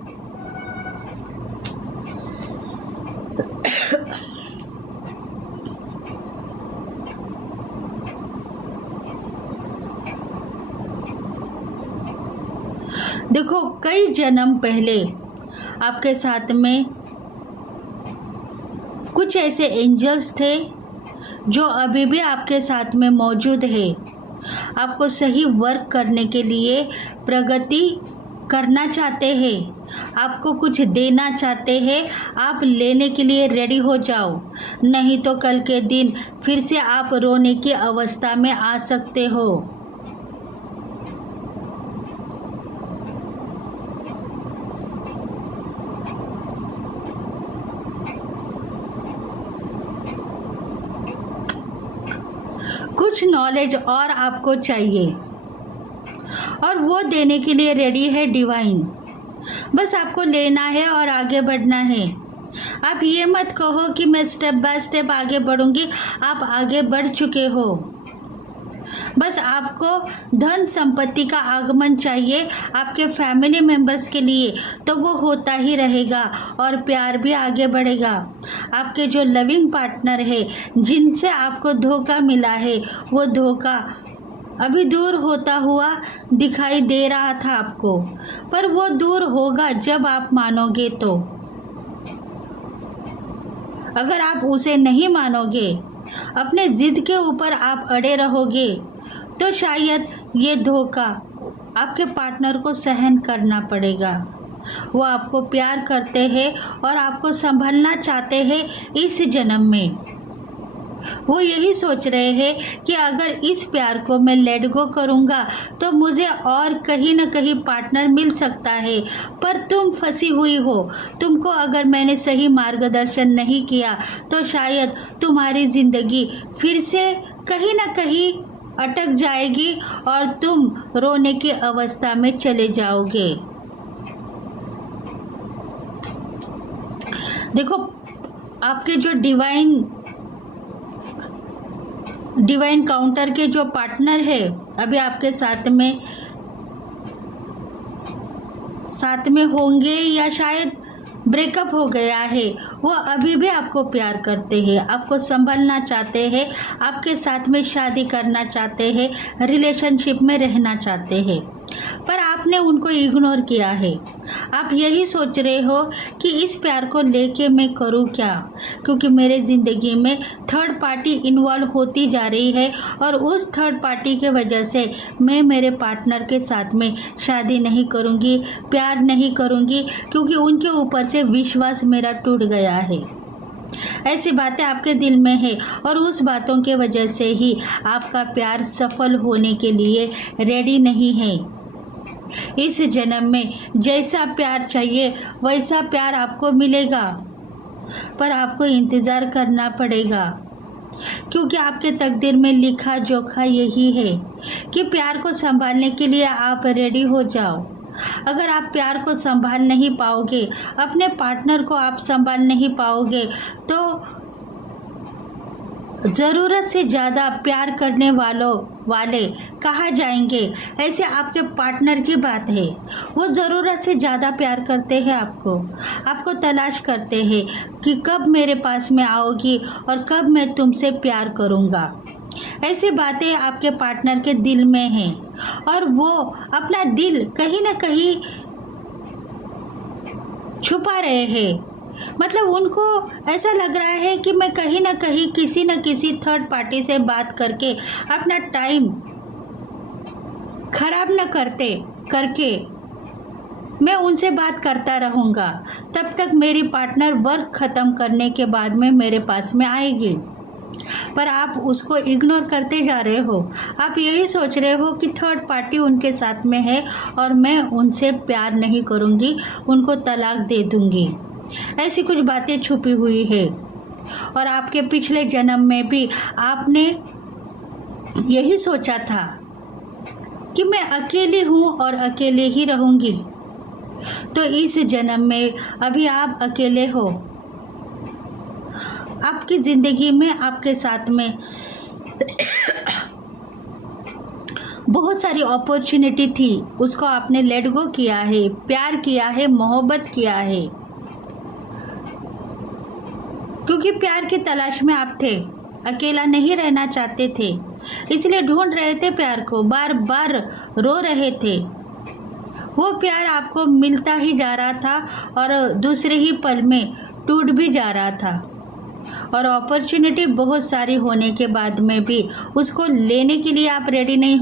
देखो कई जन्म पहले आपके साथ में कुछ ऐसे एंजल्स थे जो अभी भी आपके साथ में मौजूद है। आपको सही वर्क करने के लिए प्रगति करना चाहते हैं, आपको कुछ देना चाहते हैं। आप लेने के लिए रेडी हो जाओ, नहीं तो कल के दिन फिर से आप रोने की अवस्था में आ सकते हो। कुछ नॉलेज और आपको चाहिए और वो देने के लिए रेडी है डिवाइन। बस आपको लेना है और आगे बढ़ना है। आप ये मत कहो कि मैं स्टेप बाय स्टेप आगे बढ़ूंगी, आप आगे बढ़ चुके हो। बस आपको धन संपत्ति का आगमन चाहिए आपके फैमिली मेंबर्स के लिए, तो वो होता ही रहेगा और प्यार भी आगे बढ़ेगा। आपके जो लविंग पार्टनर है, जिनसे आपको धोखा मिला है, वो धोखा अभी दूर होता हुआ दिखाई दे रहा था आपको, पर वो दूर होगा जब आप मानोगे तो। अगर आप उसे नहीं मानोगे, अपने जिद के ऊपर आप अड़े रहोगे, तो शायद ये धोखा आपके पार्टनर को सहन करना पड़ेगा। वो आपको प्यार करते हैं और आपको संभालना चाहते हैं इस जन्म में। वो यही सोच रहे हैं कि अगर इस प्यार को मैं लेट गो करूँगा तो मुझे और कहीं ना कहीं पार्टनर मिल सकता है, पर तुम फंसी हुई हो। तुमको अगर मैंने सही मार्गदर्शन नहीं किया तो शायद तुम्हारी ज़िंदगी फिर से कहीं ना कहीं अटक जाएगी और तुम रोने की अवस्था में चले जाओगे। देखो, आपके जो डिवाइन काउंटर के जो पार्टनर है अभी आपके साथ में होंगे या शायद ब्रेकअप हो गया है, वो अभी भी आपको प्यार करते हैं, आपको संभालना चाहते हैं, आपके साथ में शादी करना चाहते हैं, रिलेशनशिप में रहना चाहते हैं, पर आपने उनको इग्नोर किया है। आप यही सोच रहे हो कि इस प्यार को लेके मैं करूँ क्या, क्योंकि मेरे ज़िंदगी में थर्ड पार्टी इन्वॉल्व होती जा रही है और उस थर्ड पार्टी के वजह से मैं मेरे पार्टनर के साथ में शादी नहीं करूँगी, प्यार नहीं करूँगी, क्योंकि उनके ऊपर से विश्वास मेरा टूट गया है। ऐसी बातें आपके दिल में है और उस बातों के वजह से ही आपका प्यार सफल होने के लिए रेडी नहीं है। इस जन्म में जैसा प्यार चाहिए वैसा प्यार आपको मिलेगा, पर आपको इंतज़ार करना पड़ेगा, क्योंकि आपके तकदीर में लिखा जोखा यही है कि प्यार को संभालने के लिए आप रेडी हो जाओ। अगर आप प्यार को संभाल नहीं पाओगे, अपने पार्टनर को आप संभाल नहीं पाओगे, तो ज़रूरत से ज़्यादा प्यार करने वाले कहाँ जाएंगे। ऐसे आपके पार्टनर की बात है, वो ज़रूरत से ज़्यादा प्यार करते हैं, आपको तलाश करते हैं कि कब मेरे पास में आओगी और कब मैं तुमसे प्यार करूँगा। ऐसी बातें आपके पार्टनर के दिल में हैं और वो अपना दिल कहीं ना कहीं छुपा रहे हैं। मतलब उनको ऐसा लग रहा है कि मैं कहीं ना कहीं किसी न किसी थर्ड पार्टी से बात करके अपना टाइम खराब न करके मैं उनसे बात करता रहूँगा, तब तक मेरी पार्टनर वर्क ख़त्म करने के बाद में मेरे पास में आएगी। पर आप उसको इग्नोर करते जा रहे हो। आप यही सोच रहे हो कि थर्ड पार्टी उनके साथ में है और मैं उनसे प्यार नहीं करूँगी, उनको तलाक दे दूँगी। ऐसी कुछ बातें छुपी हुई है और आपके पिछले जन्म में भी आपने यही सोचा था कि मैं अकेली हूँ और अकेले ही रहूँगी। तो इस जन्म में अभी आप अकेले हो। आपकी ज़िंदगी में आपके साथ में बहुत सारी अपॉर्चुनिटी थी, उसको आपने लेट गो किया है, प्यार किया है, मोहब्बत किया है, क्योंकि प्यार की तलाश में आप थे, अकेला नहीं रहना चाहते थे, इसलिए ढूंढ रहे थे प्यार को, बार बार रो रहे थे। वो प्यार आपको मिलता ही जा रहा था और दूसरे ही पल में टूट भी जा रहा था और अपॉर्चुनिटी बहुत सारी होने के बाद में भी उसको लेने के लिए आप रेडी नहीं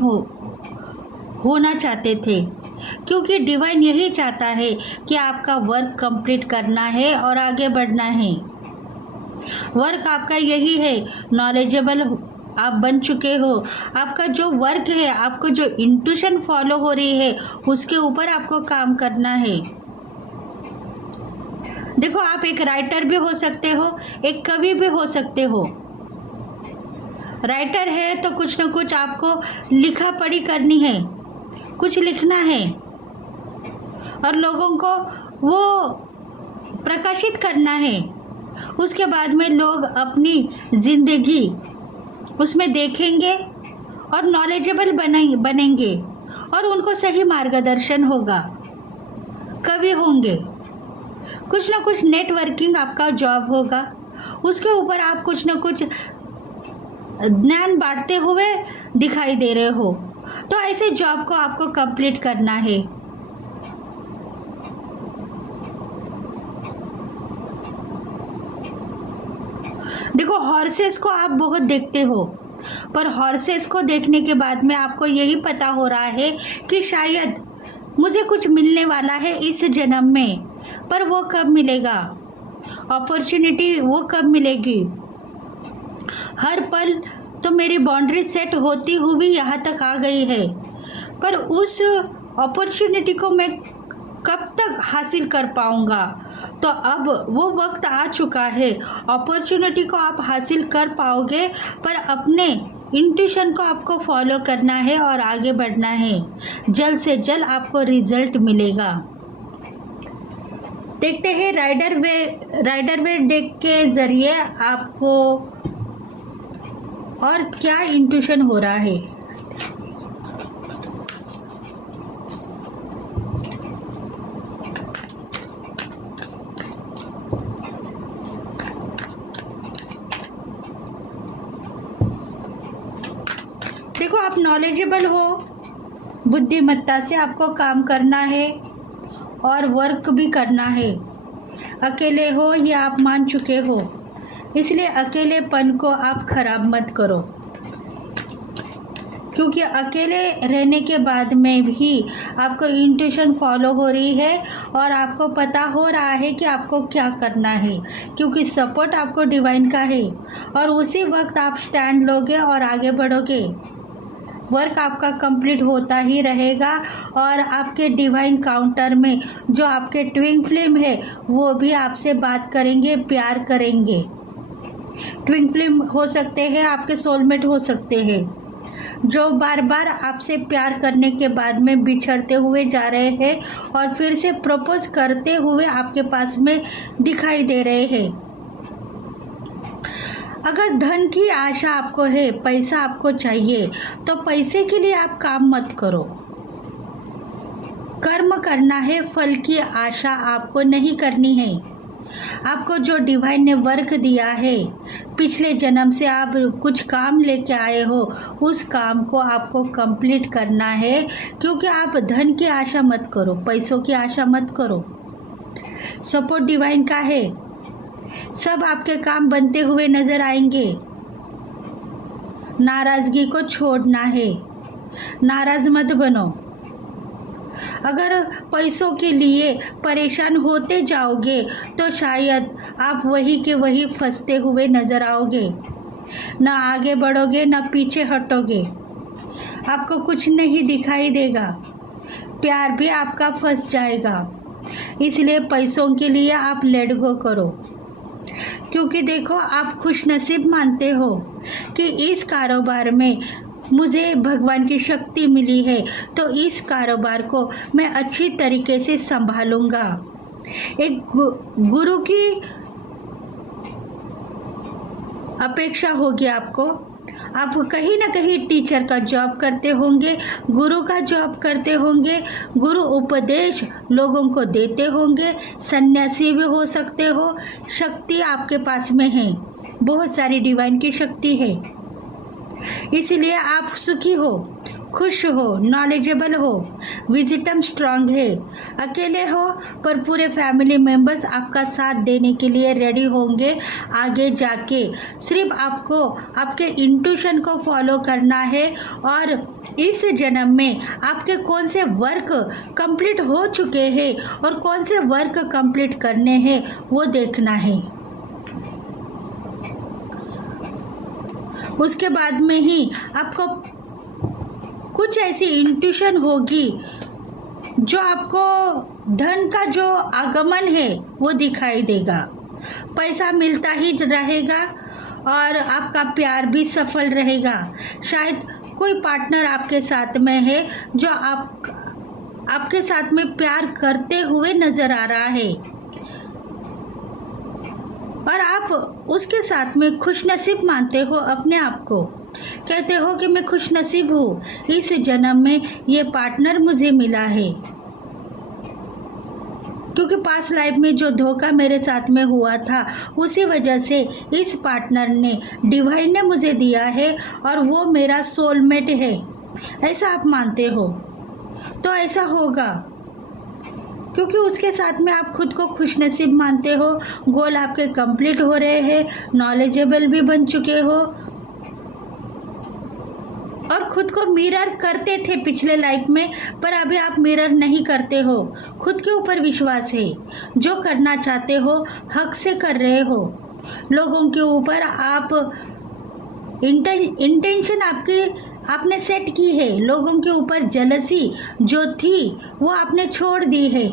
होना चाहते थे, क्योंकि डिवाइन यही चाहता है कि आपका वर्क कंप्लीट करना है और आगे बढ़ना है। वर्क आपका यही है, नॉलेजेबल आप बन चुके हो। आपका जो वर्क है, आपको जो इंट्यूशन फॉलो हो रही है, उसके ऊपर आपको काम करना है। देखो, आप एक राइटर भी हो सकते हो, एक कवि भी हो सकते हो। राइटर है तो कुछ न कुछ आपको लिखा पढ़ी करनी है, कुछ लिखना है और लोगों को वो प्रकाशित करना है। उसके बाद में लोग अपनी ज़िंदगी उसमें देखेंगे और नॉलेजेबल बनेंगे और उनको सही मार्गदर्शन होगा, कवि होंगे। कुछ ना कुछ नेटवर्किंग आपका जॉब होगा, उसके ऊपर आप कुछ ना कुछ ज्ञान बांटते हुए दिखाई दे रहे हो। तो ऐसे जॉब को आपको कंप्लीट करना है। देखो, हॉर्सेस को आप बहुत देखते हो, पर हॉर्सेस को देखने के बाद में आपको यही पता हो रहा है कि शायद मुझे कुछ मिलने वाला है इस जन्म में, पर वो कब मिलेगा, अपॉर्चुनिटी वो कब मिलेगी। हर पल तो मेरी बाउंड्री सेट होती हुई यहाँ तक आ गई है, पर उस अपॉर्चुनिटी को मैं कब तक हासिल कर पाऊँगा। तो अब वो वक्त आ चुका है, अपॉर्चुनिटी को आप हासिल कर पाओगे, पर अपने इंट्यूशन को आपको फॉलो करना है और आगे बढ़ना है। जल्द से जल्द आपको रिजल्ट मिलेगा। देखते हैं राइडर वे डेक के ज़रिए आपको और क्या इंट्यूशन हो रहा है। देखो, आप नॉलेजेबल हो, बुद्धिमत्ता से आपको काम करना है और वर्क भी करना है। अकेले हो ये आप मान चुके हो, इसलिए अकेलेपन को आप खराब मत करो, क्योंकि अकेले रहने के बाद में भी आपको इंट्यूशन फॉलो हो रही है और आपको पता हो रहा है कि आपको क्या करना है, क्योंकि सपोर्ट आपको डिवाइन का है और उसी वक्त आप स्टैंड लोगे और आगे बढ़ोगे। वर्क आपका कंप्लीट होता ही रहेगा और आपके डिवाइन काउंटर में जो आपके ट्विन फ्लेम है वो भी आपसे बात करेंगे, प्यार करेंगे। ट्विन फ्लेम हो सकते हैं, आपके सोलमेट हो सकते हैं, जो बार बार आपसे प्यार करने के बाद में बिछड़ते हुए जा रहे हैं और फिर से प्रपोज करते हुए आपके पास में दिखाई दे रहे हैं। अगर धन की आशा आपको है, पैसा आपको चाहिए, तो पैसे के लिए आप काम मत करो। कर्म करना है, फल की आशा आपको नहीं करनी है। आपको जो डिवाइन ने वर्क दिया है, पिछले जन्म से आप कुछ काम लेके आए हो, उस काम को आपको कंप्लीट करना है, क्योंकि आप धन की आशा मत करो, पैसों की आशा मत करो। सपोर्ट डिवाइन का है, सब आपके काम बनते हुए नजर आएंगे। नाराजगी को छोड़ना है, नाराज मत बनो। अगर पैसों के लिए परेशान होते जाओगे तो शायद आप वही के वही फंसते हुए नजर आओगे, ना आगे बढ़ोगे ना पीछे हटोगे, आपको कुछ नहीं दिखाई देगा, प्यार भी आपका फंस जाएगा। इसलिए पैसों के लिए आप लेट गो करो, क्योंकि देखो, आप खुशनसीब मानते हो कि इस कारोबार में मुझे भगवान की शक्ति मिली है, तो इस कारोबार को मैं अच्छी तरीके से संभालूंगा। एक गुरु की अपेक्षा होगी आपको। आप कहीं ना कहीं टीचर का जॉब करते होंगे, गुरु का जॉब करते होंगे, गुरु उपदेश लोगों को देते होंगे, सन्यासी भी हो सकते हो। शक्ति आपके पास में है, बहुत सारी डिवाइन की शक्ति है, इसलिए आप सुखी हो, खुश हो, नॉलेजेबल हो, विजिटम स्ट्रांग है। अकेले हो पर पूरे फैमिली मेंबर्स आपका साथ देने के लिए रेडी होंगे आगे जाके। सिर्फ आपको आपके इंट्यूशन को फॉलो करना है और इस जन्म में आपके कौन से वर्क कंप्लीट हो चुके हैं और कौन से वर्क कंप्लीट करने हैं वो देखना है। उसके बाद में ही आपको कुछ ऐसी इंट्यूशन होगी जो आपको धन का जो आगमन है वो दिखाई देगा, पैसा मिलता ही रहेगा और आपका प्यार भी सफल रहेगा। शायद कोई पार्टनर आपके साथ में है जो आपके साथ में प्यार करते हुए नज़र आ रहा है और आप उसके साथ में खुशनसीब मानते हो अपने आप को। कहते हो कि मैं खुशनसीब हूँ, इस जन्म में ये पार्टनर मुझे मिला है, क्योंकि पास्ट लाइफ में जो धोखा मेरे साथ में हुआ था उसी वजह से इस पार्टनर ने, डिवाइन ने मुझे दिया है और वो मेरा सोलमेट है। ऐसा आप मानते हो तो ऐसा होगा, क्योंकि उसके साथ में आप खुद को खुशनसीब मानते हो, गोल आपके कंप्लीट हो रहे हैं, नॉलेजेबल भी बन चुके हो और खुद को मिरर करते थे पिछले लाइफ में, पर अभी आप मिरर नहीं करते हो। खुद के ऊपर विश्वास है, जो करना चाहते हो हक से कर रहे हो। लोगों के ऊपर आप इंटेंशन आपने सेट की है, लोगों के ऊपर जलसी जो थी वो आपने छोड़ दी है।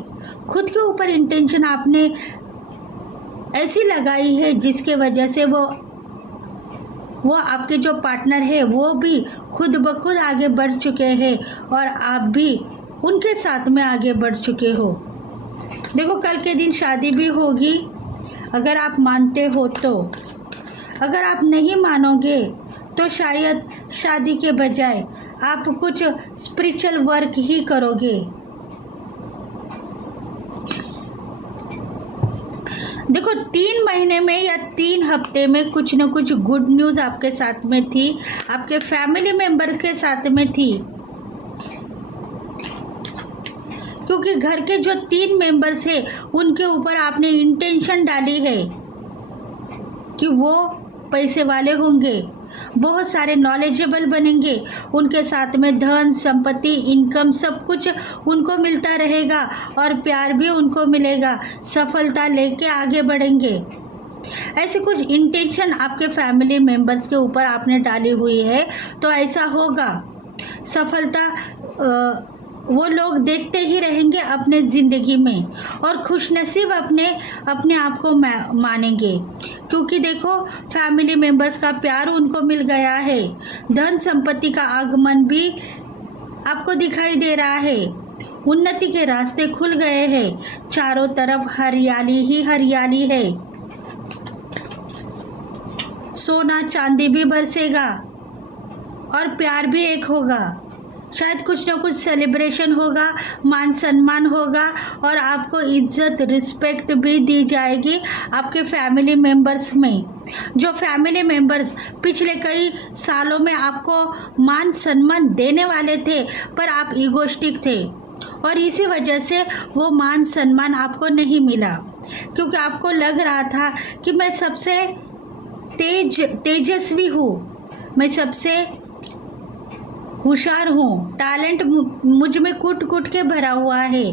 खुद के ऊपर इंटेंशन आपने ऐसी लगाई है जिसके वजह से वो आपके जो पार्टनर है वो भी खुद ब खुद आगे बढ़ चुके हैं और आप भी उनके साथ में आगे बढ़ चुके हो। देखो कल के दिन शादी भी होगी अगर आप मानते हो तो। अगर आप नहीं मानोगे तो शायद शादी के बजाय आप कुछ स्पिरिचुअल वर्क ही करोगे। देखो 3 महीने में या 3 हफ्ते में कुछ न कुछ गुड न्यूज़ आपके साथ में थी, आपके फैमिली मेंबर के साथ में थी, क्योंकि घर के जो 3 मेंबर्स हैं उनके ऊपर आपने इंटेंशन डाली है कि वो पैसे वाले होंगे, बहुत सारे नॉलेजेबल बनेंगे, उनके साथ में धन संपत्ति इनकम सब कुछ उनको मिलता रहेगा और प्यार भी उनको मिलेगा, सफलता लेके आगे बढ़ेंगे। ऐसे कुछ इंटेंशन आपके फैमिली मेंबर्स के ऊपर आपने डाली हुई है, तो ऐसा होगा। सफलता वो लोग देखते ही रहेंगे अपने ज़िंदगी में और खुशनसीब अपने आप को मानेंगे, क्योंकि देखो फैमिली मेंबर्स का प्यार उनको मिल गया है, धन संपत्ति का आगमन भी आपको दिखाई दे रहा है, उन्नति के रास्ते खुल गए हैं, चारों तरफ हरियाली ही हरियाली है, सोना चांदी भी बरसेगा और प्यार भी एक होगा। शायद कुछ ना कुछ सेलिब्रेशन होगा, मान सम्मान होगा और आपको इज्जत रिस्पेक्ट भी दी जाएगी आपके फैमिली मेंबर्स में। जो फैमिली मेंबर्स पिछले कई सालों में आपको मान सम्मान देने वाले थे, पर आप ईगोस्टिक थे और इसी वजह से वो मान सम्मान आपको नहीं मिला, क्योंकि आपको लग रहा था कि मैं सबसे तेजस्वी हूँ, मैं सबसे होशियार हूँ, टैलेंट मुझ में कूट कूट के भरा हुआ है।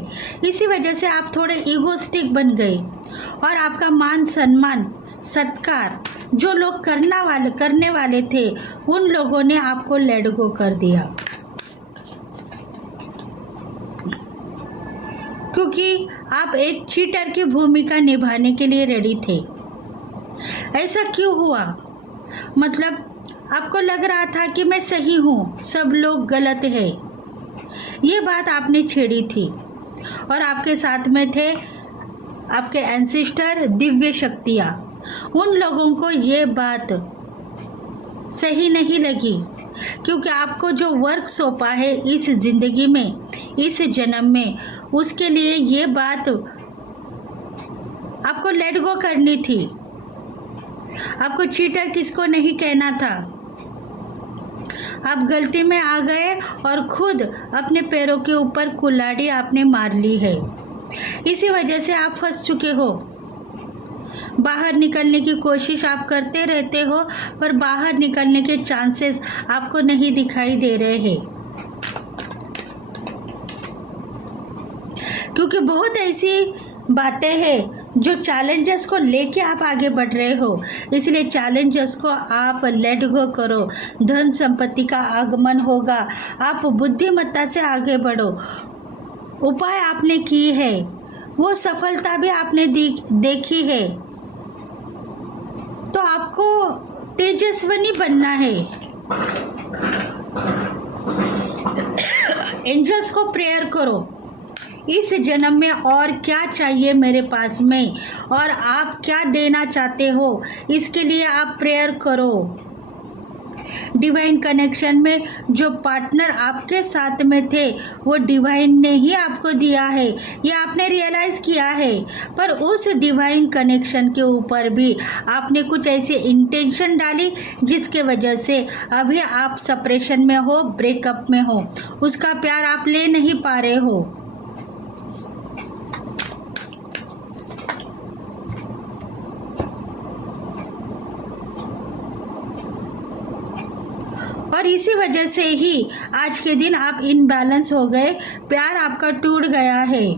इसी वजह से आप थोड़े ईगोस्टिक बन गए और आपका मान सम्मान सत्कार जो लोग करने वाले थे उन लोगों ने आपको लेट गो कर दिया, क्योंकि आप एक चीटर की भूमिका निभाने के लिए रेडी थे। ऐसा क्यों हुआ? मतलब आपको लग रहा था कि मैं सही हूँ, सब लोग गलत है। ये बात आपने छेड़ी थी और आपके साथ में थे आपके एंसेस्टर, दिव्य शक्तियाँ। उन लोगों को ये बात सही नहीं लगी, क्योंकि आपको जो वर्क सौंपा है इस ज़िंदगी में, इस जन्म में, उसके लिए ये बात आपको लेट गो करनी थी। आपको चीटर किसको नहीं कहना था। आप गलती में आ गए और खुद अपने पैरों के ऊपर कुल्हाड़ी आपने मार ली है। इसी वजह से आप फंस चुके हो। बाहर निकलने की कोशिश आप करते रहते हो, पर बाहर निकलने के चांसेस आपको नहीं दिखाई दे रहे हैं, क्योंकि बहुत ऐसी बातें हैं जो चैलेंजेस को लेके आप आगे बढ़ रहे हो। इसलिए चैलेंजेस को आप लेट गो करो, धन संपत्ति का आगमन होगा, आप बुद्धिमत्ता से आगे बढ़ो। उपाय आपने की है, वो सफलता भी आपने देखी है, तो आपको तेजस्विनी बनना है। एंजल्स को प्रेयर करो, इस जन्म में और क्या चाहिए मेरे पास में और आप क्या देना चाहते हो, इसके लिए आप प्रेयर करो। डिवाइन कनेक्शन में जो पार्टनर आपके साथ में थे वो डिवाइन ने ही आपको दिया है, ये आपने रियलाइज़ किया है, पर उस डिवाइन कनेक्शन के ऊपर भी आपने कुछ ऐसी इंटेंशन डाली जिसके वजह से अभी आप सेपरेशन में हो, ब्रेकअप में हो, उसका प्यार आप ले नहीं पा रहे हो। और इसी वजह से ही आज के दिन आप इनबैलेंस हो गए, प्यार आपका टूट गया है।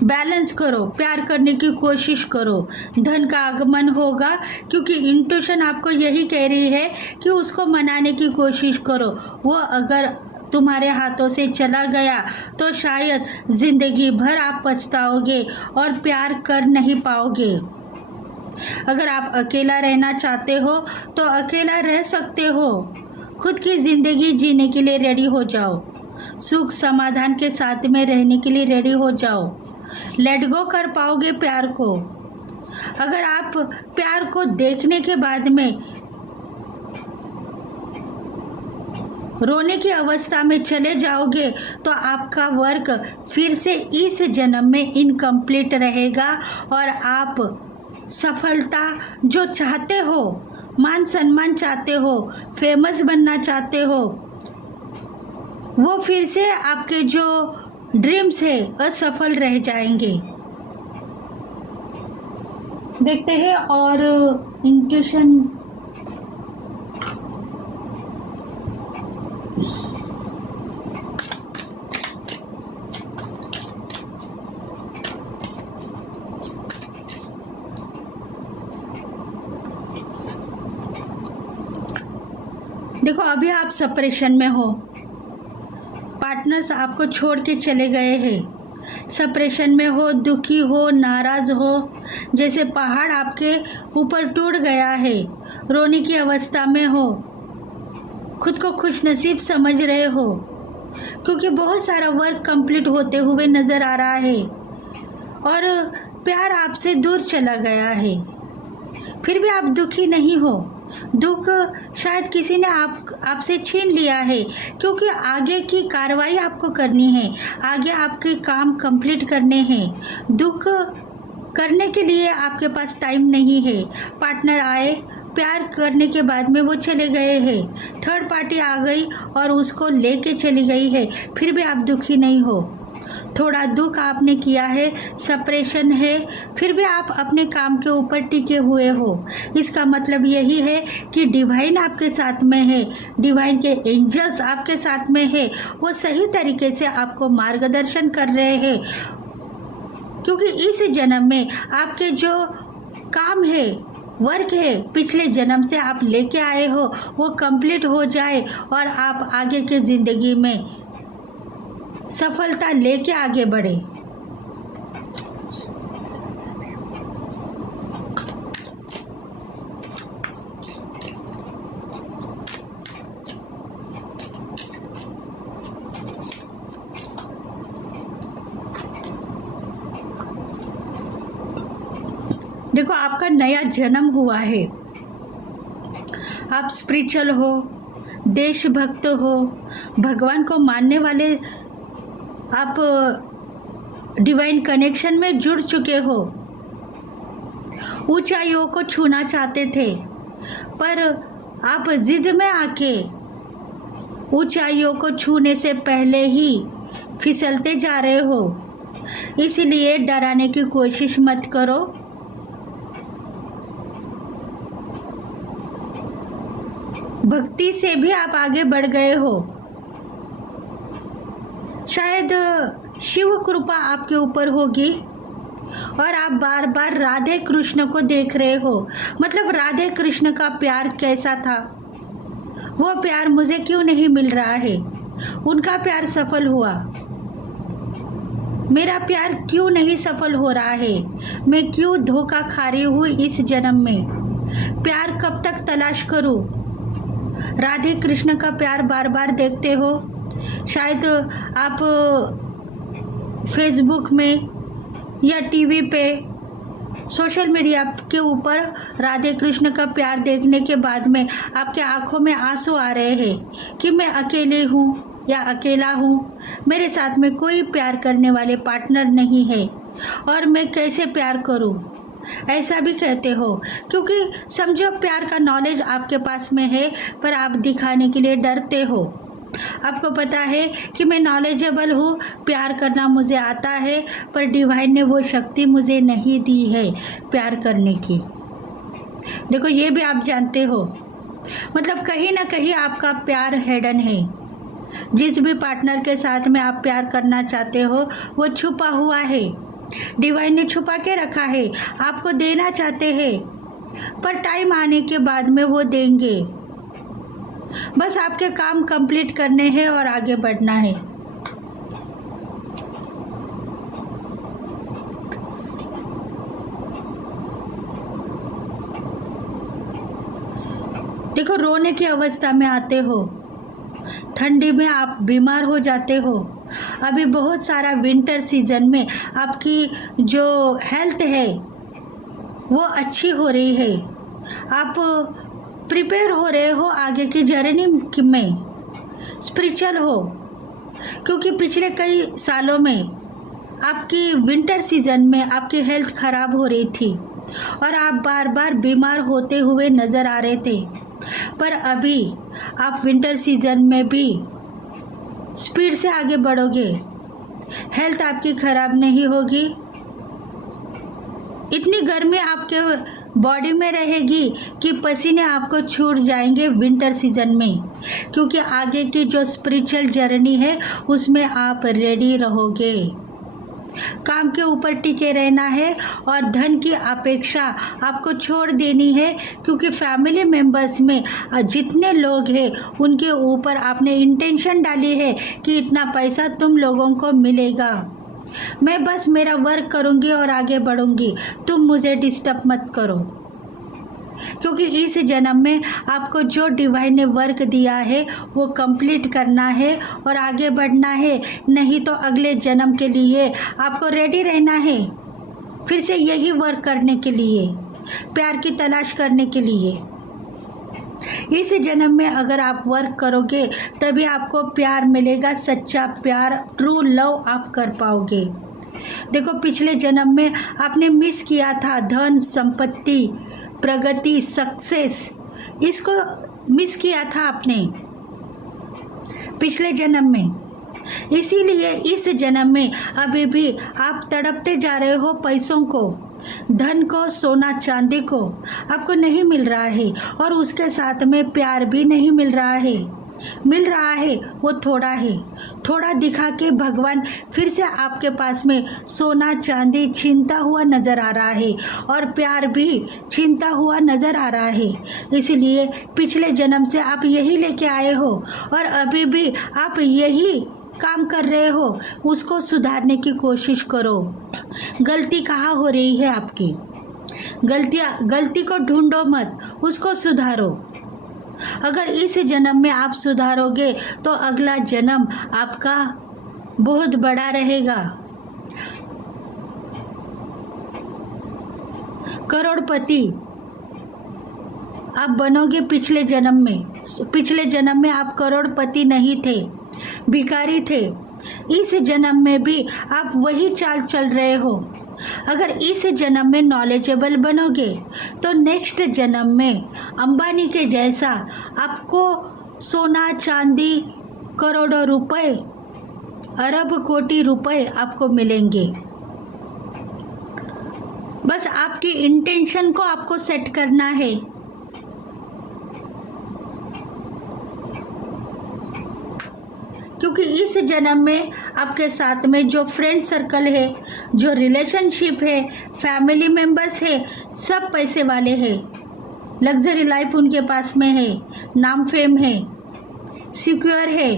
बैलेंस करो, प्यार करने की कोशिश करो, धन का आगमन होगा, क्योंकि इंट्यूशन आपको यही कह रही है कि उसको मनाने की कोशिश करो। वो अगर तुम्हारे हाथों से चला गया तो शायद ज़िंदगी भर आप पछताओगे और प्यार कर नहीं पाओगे। अगर आप अकेला रहना चाहते हो तो अकेला रह सकते हो। खुद की ज़िंदगी जीने के लिए रेडी हो जाओ, सुख समाधान के साथ में रहने के लिए रेडी हो जाओ। लेट गो कर पाओगे प्यार को। अगर आप प्यार को देखने के बाद में रोने की अवस्था में चले जाओगे तो आपका वर्क फिर से इस जन्म में इनकम्प्लीट रहेगा और आप सफलता जो चाहते हो, मान सम्मान चाहते हो, फेमस बनना चाहते हो, वो फिर से आपके जो ड्रीम्स है असफल रह जाएंगे। देखते हैं और इंट्यूशन देखो, अभी आप सेपरेशन में हो, पार्टनर्स आपको छोड़ के चले गए हैं, सेपरेशन में हो, दुखी हो, नाराज़ हो, जैसे पहाड़ आपके ऊपर टूट गया है, रोने की अवस्था में हो, खुद को खुशनसीब समझ रहे हो, क्योंकि बहुत सारा वर्क कंप्लीट होते हुए नज़र आ रहा है और प्यार आपसे दूर चला गया है। फिर भी आप दुखी नहीं हो। दुख शायद किसी ने आपसे छीन लिया है, क्योंकि आगे की कार्रवाई आपको करनी है, आगे आपके काम कंप्लीट करने हैं। दुख करने के लिए आपके पास टाइम नहीं है। पार्टनर आए, प्यार करने के बाद में वो चले गए हैं, थर्ड पार्टी आ गई और उसको लेके चली गई है, फिर भी आप दुखी नहीं हो। थोड़ा दुख आपने किया है, सेपरेशन है, फिर भी आप अपने काम के ऊपर टिके हुए हो। इसका मतलब यही है कि डिवाइन आपके साथ में है, डिवाइन के एंजल्स आपके साथ में है, वो सही तरीके से आपको मार्गदर्शन कर रहे हैं, क्योंकि इस जन्म में आपके जो काम है, वर्क है, पिछले जन्म से आप लेके आए हो, वो कंप्लीट हो जाए और आप आगे के ज़िंदगी में सफलता लेके आगे बढ़े। देखो, आपका नया जन्म हुआ है, आप स्पिरिचुअल हो, देशभक्त हो, भगवान को मानने वाले, आप डिवाइन कनेक्शन में जुड़ चुके हो, ऊंचाइयों को छूना चाहते थे, पर आप जिद में आके ऊंचाइयों को छूने से पहले ही फिसलते जा रहे हो। इसलिए डराने की कोशिश मत करो। भक्ति से भी आप आगे बढ़ गए हो। शायद शिव कृपा आपके ऊपर होगी और आप बार बार राधे कृष्ण को देख रहे हो। मतलब राधे कृष्ण का प्यार कैसा था, वो प्यार मुझे क्यों नहीं मिल रहा है, उनका प्यार सफल हुआ, मेरा प्यार क्यों नहीं सफल हो रहा है, मैं क्यों धोखा खा रही हूँ इस जन्म में, प्यार कब तक तलाश करूँ। राधे कृष्ण का प्यार बार बार देखते हो। शायद आप फेसबुक में या टीवी पे, सोशल मीडिया के ऊपर राधे कृष्ण का प्यार देखने के बाद में आपके आंखों में आंसू आ रहे हैं कि मैं अकेले हूँ या अकेला हूँ, मेरे साथ में कोई प्यार करने वाले पार्टनर नहीं है और मैं कैसे प्यार करूँ। ऐसा भी कहते हो, क्योंकि समझो प्यार का नॉलेज आपके पास में है, पर आप दिखाने के लिए डरते हो। आपको पता है कि मैं नॉलेजेबल हूँ, प्यार करना मुझे आता है, पर डिवाइन ने वो शक्ति मुझे नहीं दी है प्यार करने की। देखो, ये भी आप जानते हो, मतलब कहीं ना कहीं आपका प्यार हिडन है। जिस भी पार्टनर के साथ में आप प्यार करना चाहते हो वो छुपा हुआ है, डिवाइन ने छुपा के रखा है। आपको देना चाहते हैं पर टाइम आने के बाद में वो देंगे। बस आपके काम कंप्लीट करने हैं और आगे बढ़ना है। देखो, रोने की अवस्था में आते हो, ठंडी में आप बीमार हो जाते हो। अभी बहुत सारा विंटर सीजन में आपकी जो हेल्थ है वो अच्छी हो रही है। आप प्रिपेयर हो रहे हो आगे की जर्नी में, स्पिरिचुअल हो, क्योंकि पिछले कई सालों में आपकी विंटर सीजन में आपकी हेल्थ ख़राब हो रही थी और आप बार बार बीमार होते हुए नज़र आ रहे थे। पर अभी आप विंटर सीजन में भी स्पीड से आगे बढ़ोगे, हेल्थ आपकी ख़राब नहीं होगी। इतनी गर्मी आपके बॉडी में रहेगी कि पसीने आपको छूट जाएंगे विंटर सीजन में, क्योंकि आगे की जो स्पिरिचुअल जर्नी है उसमें आप रेडी रहोगे। काम के ऊपर टिके रहना है और धन की अपेक्षा आपको छोड़ देनी है, क्योंकि फैमिली मेंबर्स में जितने लोग हैं उनके ऊपर आपने इंटेंशन डाली है कि इतना पैसा तुम लोगों को मिलेगा, मैं बस मेरा वर्क करूँगी और आगे बढ़ूँगी, तुम मुझे डिस्टर्ब मत करो। क्योंकि इस जन्म में आपको जो डिवाइन ने वर्क दिया है वो कंप्लीट करना है और आगे बढ़ना है, नहीं तो अगले जन्म के लिए आपको रेडी रहना है, फिर से यही वर्क करने के लिए, प्यार की तलाश करने के लिए। इस जन्म में अगर आप वर्क करोगे तभी आपको प्यार मिलेगा, सच्चा प्यार, ट्रू लव आप कर पाओगे। देखो, पिछले जन्म में आपने मिस किया था धन, संपत्ति, प्रगति, सक्सेस, इसको मिस किया था आपने पिछले जन्म में। इसीलिए इस जन्म में अभी भी आप तड़पते जा रहे हो पैसों को, धन को, सोना चांदी को आपको नहीं मिल रहा है और उसके साथ में प्यार भी नहीं मिल रहा है। मिल रहा है वो थोड़ा है, थोड़ा दिखा के भगवान फिर से आपके पास में सोना चांदी छीनता हुआ नज़र आ रहा है और प्यार भी छीनता हुआ नज़र आ रहा है। इसलिए पिछले जन्म से आप यही लेके आए हो और अभी भी आप यही काम कर रहे हो। उसको सुधारने की कोशिश करो। गलती कहाँ हो रही है आपकी, गलती को ढूंढो मत, उसको सुधारो। अगर इस जन्म में आप सुधारोगे तो अगला जन्म आपका बहुत बड़ा रहेगा। करोड़पति आप बनोगे पिछले जन्म में। पिछले जन्म में आप करोड़पति नहीं थे, भिखारी थे। इस जन्म में भी आप वही चाल चल रहे हो। अगर इस जन्म में नॉलेजेबल बनोगे तो नेक्स्ट जन्म में अंबानी के जैसा आपको सोना चांदी, करोड़ों रुपए, अरब कोटि रुपए आपको मिलेंगे। बस आपकी इंटेंशन को आपको सेट करना है। क्योंकि इस जन्म में आपके साथ में जो फ्रेंड सर्कल है, जो रिलेशनशिप है, फैमिली मेंबर्स है, सब पैसे वाले हैं। लग्जरी लाइफ उनके पास में है, नाम फेम है, सिक्योर है,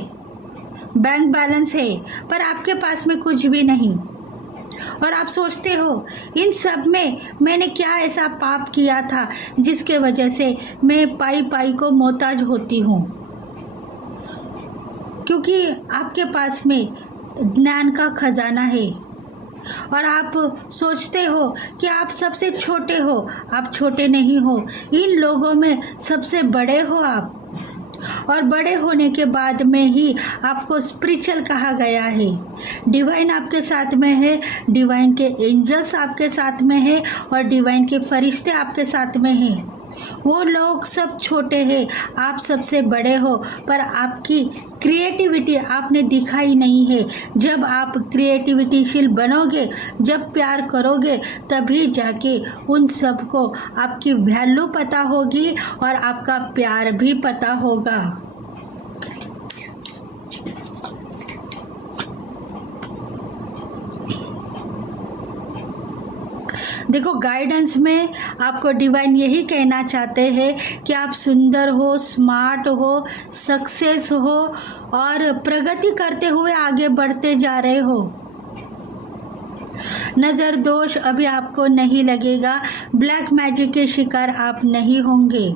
बैंक बैलेंस है, पर आपके पास में कुछ भी नहीं। और आप सोचते हो इन सब में मैंने क्या ऐसा पाप किया था जिसके वजह से मैं पाई पाई को मोहताज होती हूँ। क्योंकि आपके पास में ज्ञान का खजाना है और आप सोचते हो कि आप सबसे छोटे हो। आप छोटे नहीं हो, इन लोगों में सबसे बड़े हो आप। और बड़े होने के बाद में ही आपको स्पिरिचुअल कहा गया है। डिवाइन आपके साथ में है, डिवाइन के एंजल्स आपके साथ में है और डिवाइन के फरिश्ते आपके साथ में हैं। वो लोग सब छोटे हैं, आप सबसे बड़े हो, पर आपकी क्रिएटिविटी आपने दिखाई नहीं है। जब आप क्रिएटिविटीशील बनोगे, जब प्यार करोगे, तभी जाके उन सबको आपकी वैल्यू पता होगी और आपका प्यार भी पता होगा। देखो, गाइडेंस में आपको डिवाइन यही कहना चाहते हैं कि आप सुंदर हो, स्मार्ट हो, सक्सेस हो और प्रगति करते हुए आगे बढ़ते जा रहे हो। नज़र दोष अभी आपको नहीं लगेगा, ब्लैक मैजिक के शिकार आप नहीं होंगे।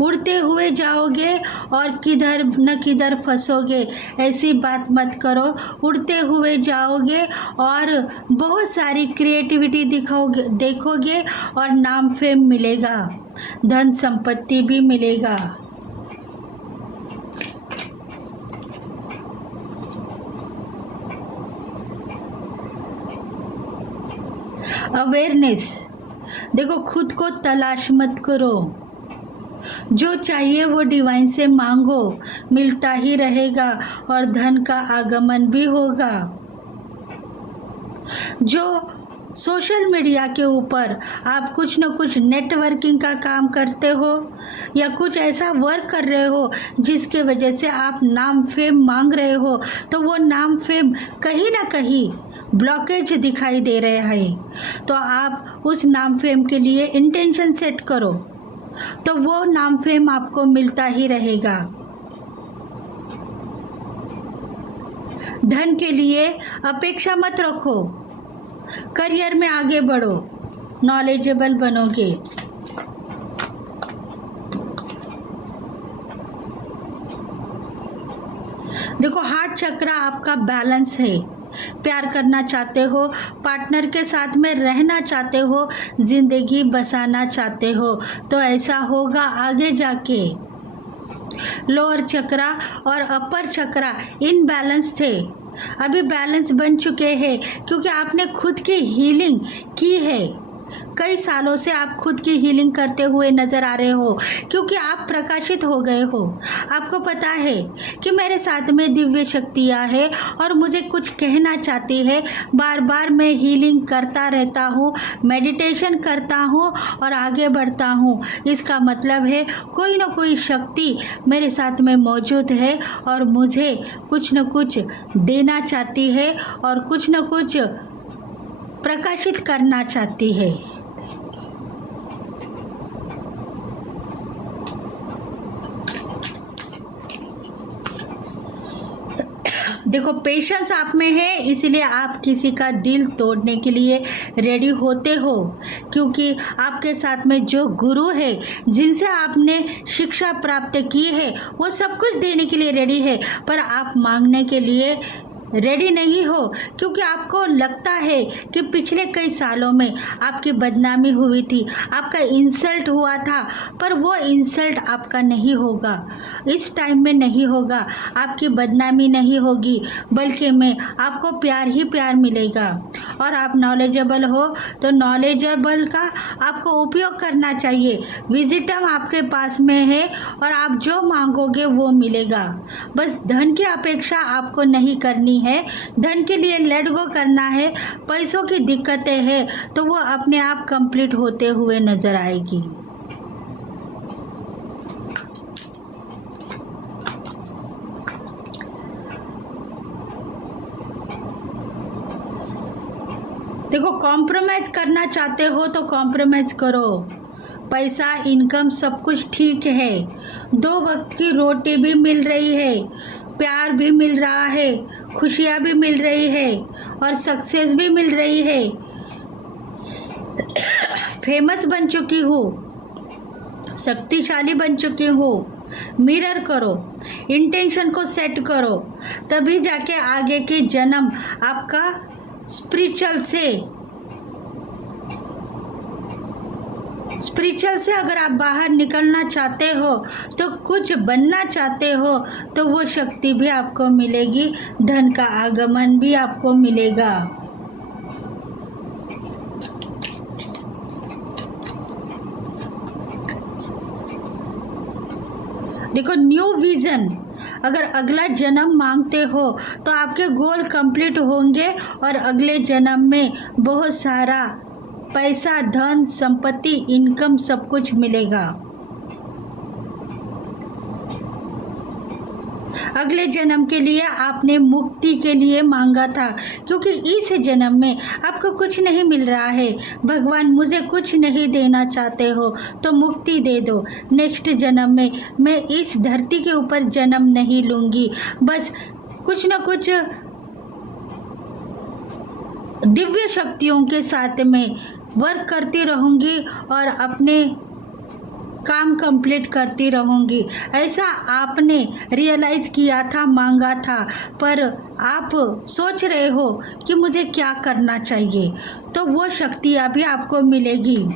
उड़ते हुए जाओगे और किधर न किधर फंसोगे, ऐसी बात मत करो। उड़ते हुए जाओगे और बहुत सारी क्रिएटिविटी देखोगे और नाम फेम मिलेगा, धन संपत्ति भी मिलेगा। अवेयरनेस, देखो खुद को तलाश मत करो, जो चाहिए वो डिवाइन से मांगो, मिलता ही रहेगा और धन का आगमन भी होगा। जो सोशल मीडिया के ऊपर आप कुछ न कुछ नेटवर्किंग का काम करते हो या कुछ ऐसा वर्क कर रहे हो जिसके वजह से आप नाम फेम मांग रहे हो, तो वो नाम फेम कहीं ना कहीं ब्लॉकेज दिखाई दे रहे हैं। तो आप उस नाम फेम के लिए इंटेंशन सेट करो, तो वो नाम फेम आपको मिलता ही रहेगा। धन के लिए अपेक्षा मत रखो, करियर में आगे बढ़ो, नॉलेजेबल बनोगे। देखो, हार्ट चक्र आपका बैलेंस है, प्यार करना चाहते हो, पार्टनर के साथ में रहना चाहते हो, जिंदगी बसाना चाहते हो, तो ऐसा होगा आगे जाके। लोअर चक्रा और अपर चक्रा इनबैलेंस थे, अभी बैलेंस बन चुके हैं क्योंकि आपने खुद की हीलिंग की है। कई सालों से आप खुद की हीलिंग करते हुए नज़र आ रहे हो क्योंकि आप प्रकाशित हो गए हो। आपको पता है कि मेरे साथ में दिव्य शक्तियाँ हैं और मुझे कुछ कहना चाहती है। बार बार मैं हीलिंग करता रहता हूँ, मेडिटेशन करता हूँ और आगे बढ़ता हूँ। इसका मतलब है कोई ना कोई शक्ति मेरे साथ में मौजूद है और मुझे कुछ न कुछ देना चाहती है और कुछ न कुछ प्रकाशित करना चाहती है। देखो, पेशेंस आप में है, इसलिए आप किसी का दिल तोड़ने के लिए रेडी होते हो क्योंकि आपके साथ में जो गुरु है, जिनसे आपने शिक्षा प्राप्त की है, वो सब कुछ देने के लिए रेडी है, पर आप मांगने के लिए रेडी नहीं हो क्योंकि आपको लगता है कि पिछले कई सालों में आपकी बदनामी हुई थी, आपका इंसल्ट हुआ था, पर वो इंसल्ट आपका नहीं होगा, इस टाइम में नहीं होगा। आपकी बदनामी नहीं होगी बल्कि में आपको प्यार ही प्यार मिलेगा। और आप नॉलेजेबल हो तो नॉलेजेबल का आपको उपयोग करना चाहिए। विजिटम आपके पास में है और आप जो मांगोगे वो मिलेगा। बस धन की अपेक्षा आपको नहीं करनी है, धन के लिए लेट गो करना है। पैसों की दिक्कतें हैं तो वो अपने आप कंप्लीट होते हुए नजर आएगी। देखो, कॉम्प्रोमाइज़ करना चाहते हो तो कॉम्प्रोमाइज़ करो, पैसा इनकम सब कुछ ठीक है, 2 वक्त की रोटी भी मिल रही है, प्यार भी मिल रहा है, खुशियाँ भी मिल रही है और सक्सेस भी मिल रही है। फेमस बन चुकी हूँ, शक्तिशाली बन चुकी हूँ। मिरर करो, इंटेंशन को सेट करो, तभी जाके आगे की जन्म आपका स्पिरिचुअल से अगर आप बाहर निकलना चाहते हो तो कुछ बनना चाहते हो तो वो शक्ति भी आपको मिलेगी, धन का आगमन भी आपको मिलेगा। देखो न्यू विज़न, अगर अगला जन्म मांगते हो तो आपके गोल कंप्लीट होंगे और अगले जन्म में बहुत सारा पैसा, धन, संपत्ति, इनकम सब कुछ मिलेगा। अगले जन्म के लिए आपने मुक्ति के लिए मांगा था, क्योंकि इस जन्म में आपको कुछ नहीं मिल रहा है। भगवान मुझे कुछ नहीं देना चाहते हो तो मुक्ति दे दो। नेक्स्ट जन्म में मैं इस धरती के ऊपर जन्म नहीं लूँगी, बस कुछ न कुछ दिव्य शक्तियों के साथ में वर्क करती रहूँगी और अपने काम कंप्लीट करती रहूँगी। ऐसा आपने रियलाइज़ किया था, मांगा था, पर आप सोच रहे हो कि मुझे क्या करना चाहिए, तो वो शक्ति अभी आपको मिलेगी।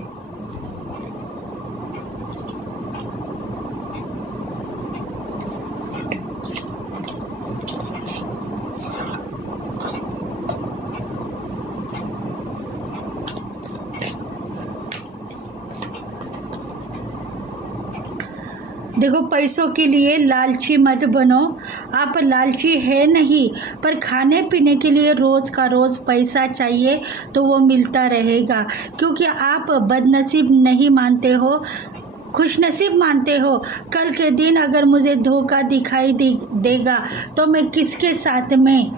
देखो पैसों के लिए लालची मत बनो। आप लालची है नहीं, पर खाने पीने के लिए रोज़ का रोज़ पैसा चाहिए तो वो मिलता रहेगा, क्योंकि आप बदनसीब नहीं मानते हो, खुशनसीब मानते हो। कल के दिन अगर मुझे धोखा दिखाई देगा तो मैं किसके साथ में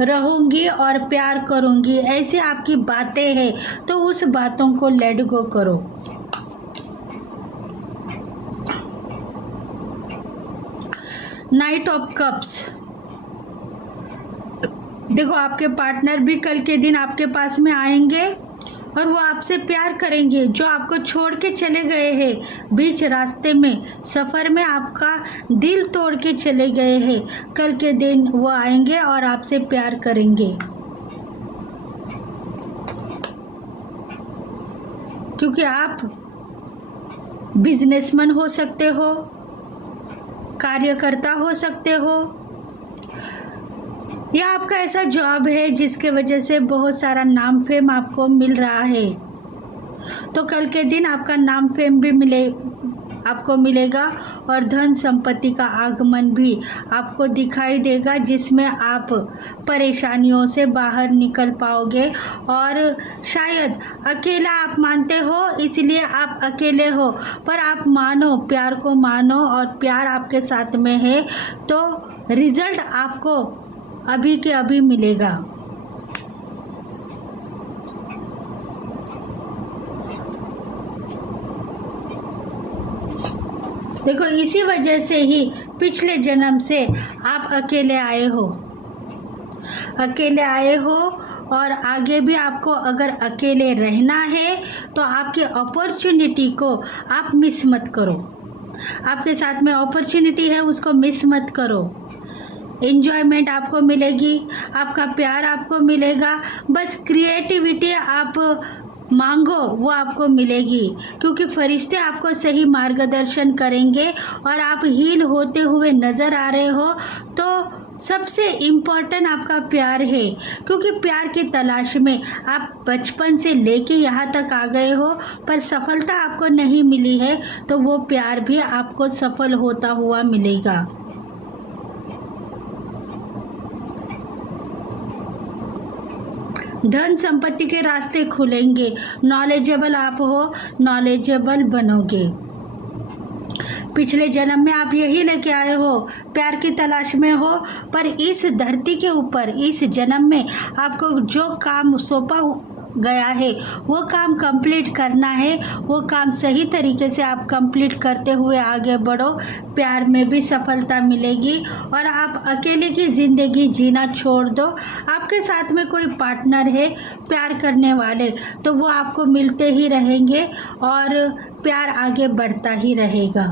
रहूँगी और प्यार करूँगी, ऐसे आपकी बातें हैं, तो उस बातों को लेट गो करो। नाइट ऑफ कप्स, देखो आपके पार्टनर भी कल के दिन आपके पास में आएंगे और वो आपसे प्यार करेंगे। जो आपको छोड़ के चले गए हैं बीच रास्ते में, सफ़र में आपका दिल तोड़ के चले गए हैं, कल के दिन वो आएंगे और आपसे प्यार करेंगे, क्योंकि आप बिजनेसमैन हो सकते हो, कार्यकर्ता हो सकते हो, या आपका ऐसा जॉब है जिसके वजह से बहुत सारा नाम फेम आपको मिल रहा है, तो कल के दिन आपका नाम फेम भी आपको मिलेगा और धन संपत्ति का आगमन भी आपको दिखाई देगा, जिसमें आप परेशानियों से बाहर निकल पाओगे। और शायद अकेला आप मानते हो इसलिए आप अकेले हो, पर आप मानो, प्यार को मानो और प्यार आपके साथ में है तो रिज़ल्ट आपको अभी के अभी मिलेगा। देखो इसी वजह से ही पिछले जन्म से आप अकेले आए हो और आगे भी आपको अगर अकेले रहना है तो आपकी अपॉर्चुनिटी को आप मिस मत करो। आपके साथ में अपॉर्चुनिटी है उसको मिस मत करो। एंजॉयमेंट आपको मिलेगी, आपका प्यार आपको मिलेगा, बस क्रिएटिविटी आप मांगो वो आपको मिलेगी, क्योंकि फरिश्ते आपको सही मार्गदर्शन करेंगे और आप हील होते हुए नज़र आ रहे हो। तो सबसे इम्पोर्टेंट आपका प्यार है, क्योंकि प्यार की तलाश में आप बचपन से लेके यहाँ तक आ गए हो, पर सफलता आपको नहीं मिली है, तो वो प्यार भी आपको सफल होता हुआ मिलेगा। धन संपत्ति के रास्ते खुलेंगे। नॉलेजेबल आप हो, नॉलेजेबल बनोगे। पिछले जन्म में आप यही लेके आए हो, प्यार की तलाश में हो, पर इस धरती के ऊपर इस जन्म में आपको जो काम सौंपा गया है वो काम कंप्लीट करना है। वो काम सही तरीके से आप कंप्लीट करते हुए आगे बढ़ो, प्यार में भी सफलता मिलेगी और आप अकेले की ज़िंदगी जीना छोड़ दो। आपके साथ में कोई पार्टनर है प्यार करने वाले, तो वो आपको मिलते ही रहेंगे और प्यार आगे बढ़ता ही रहेगा।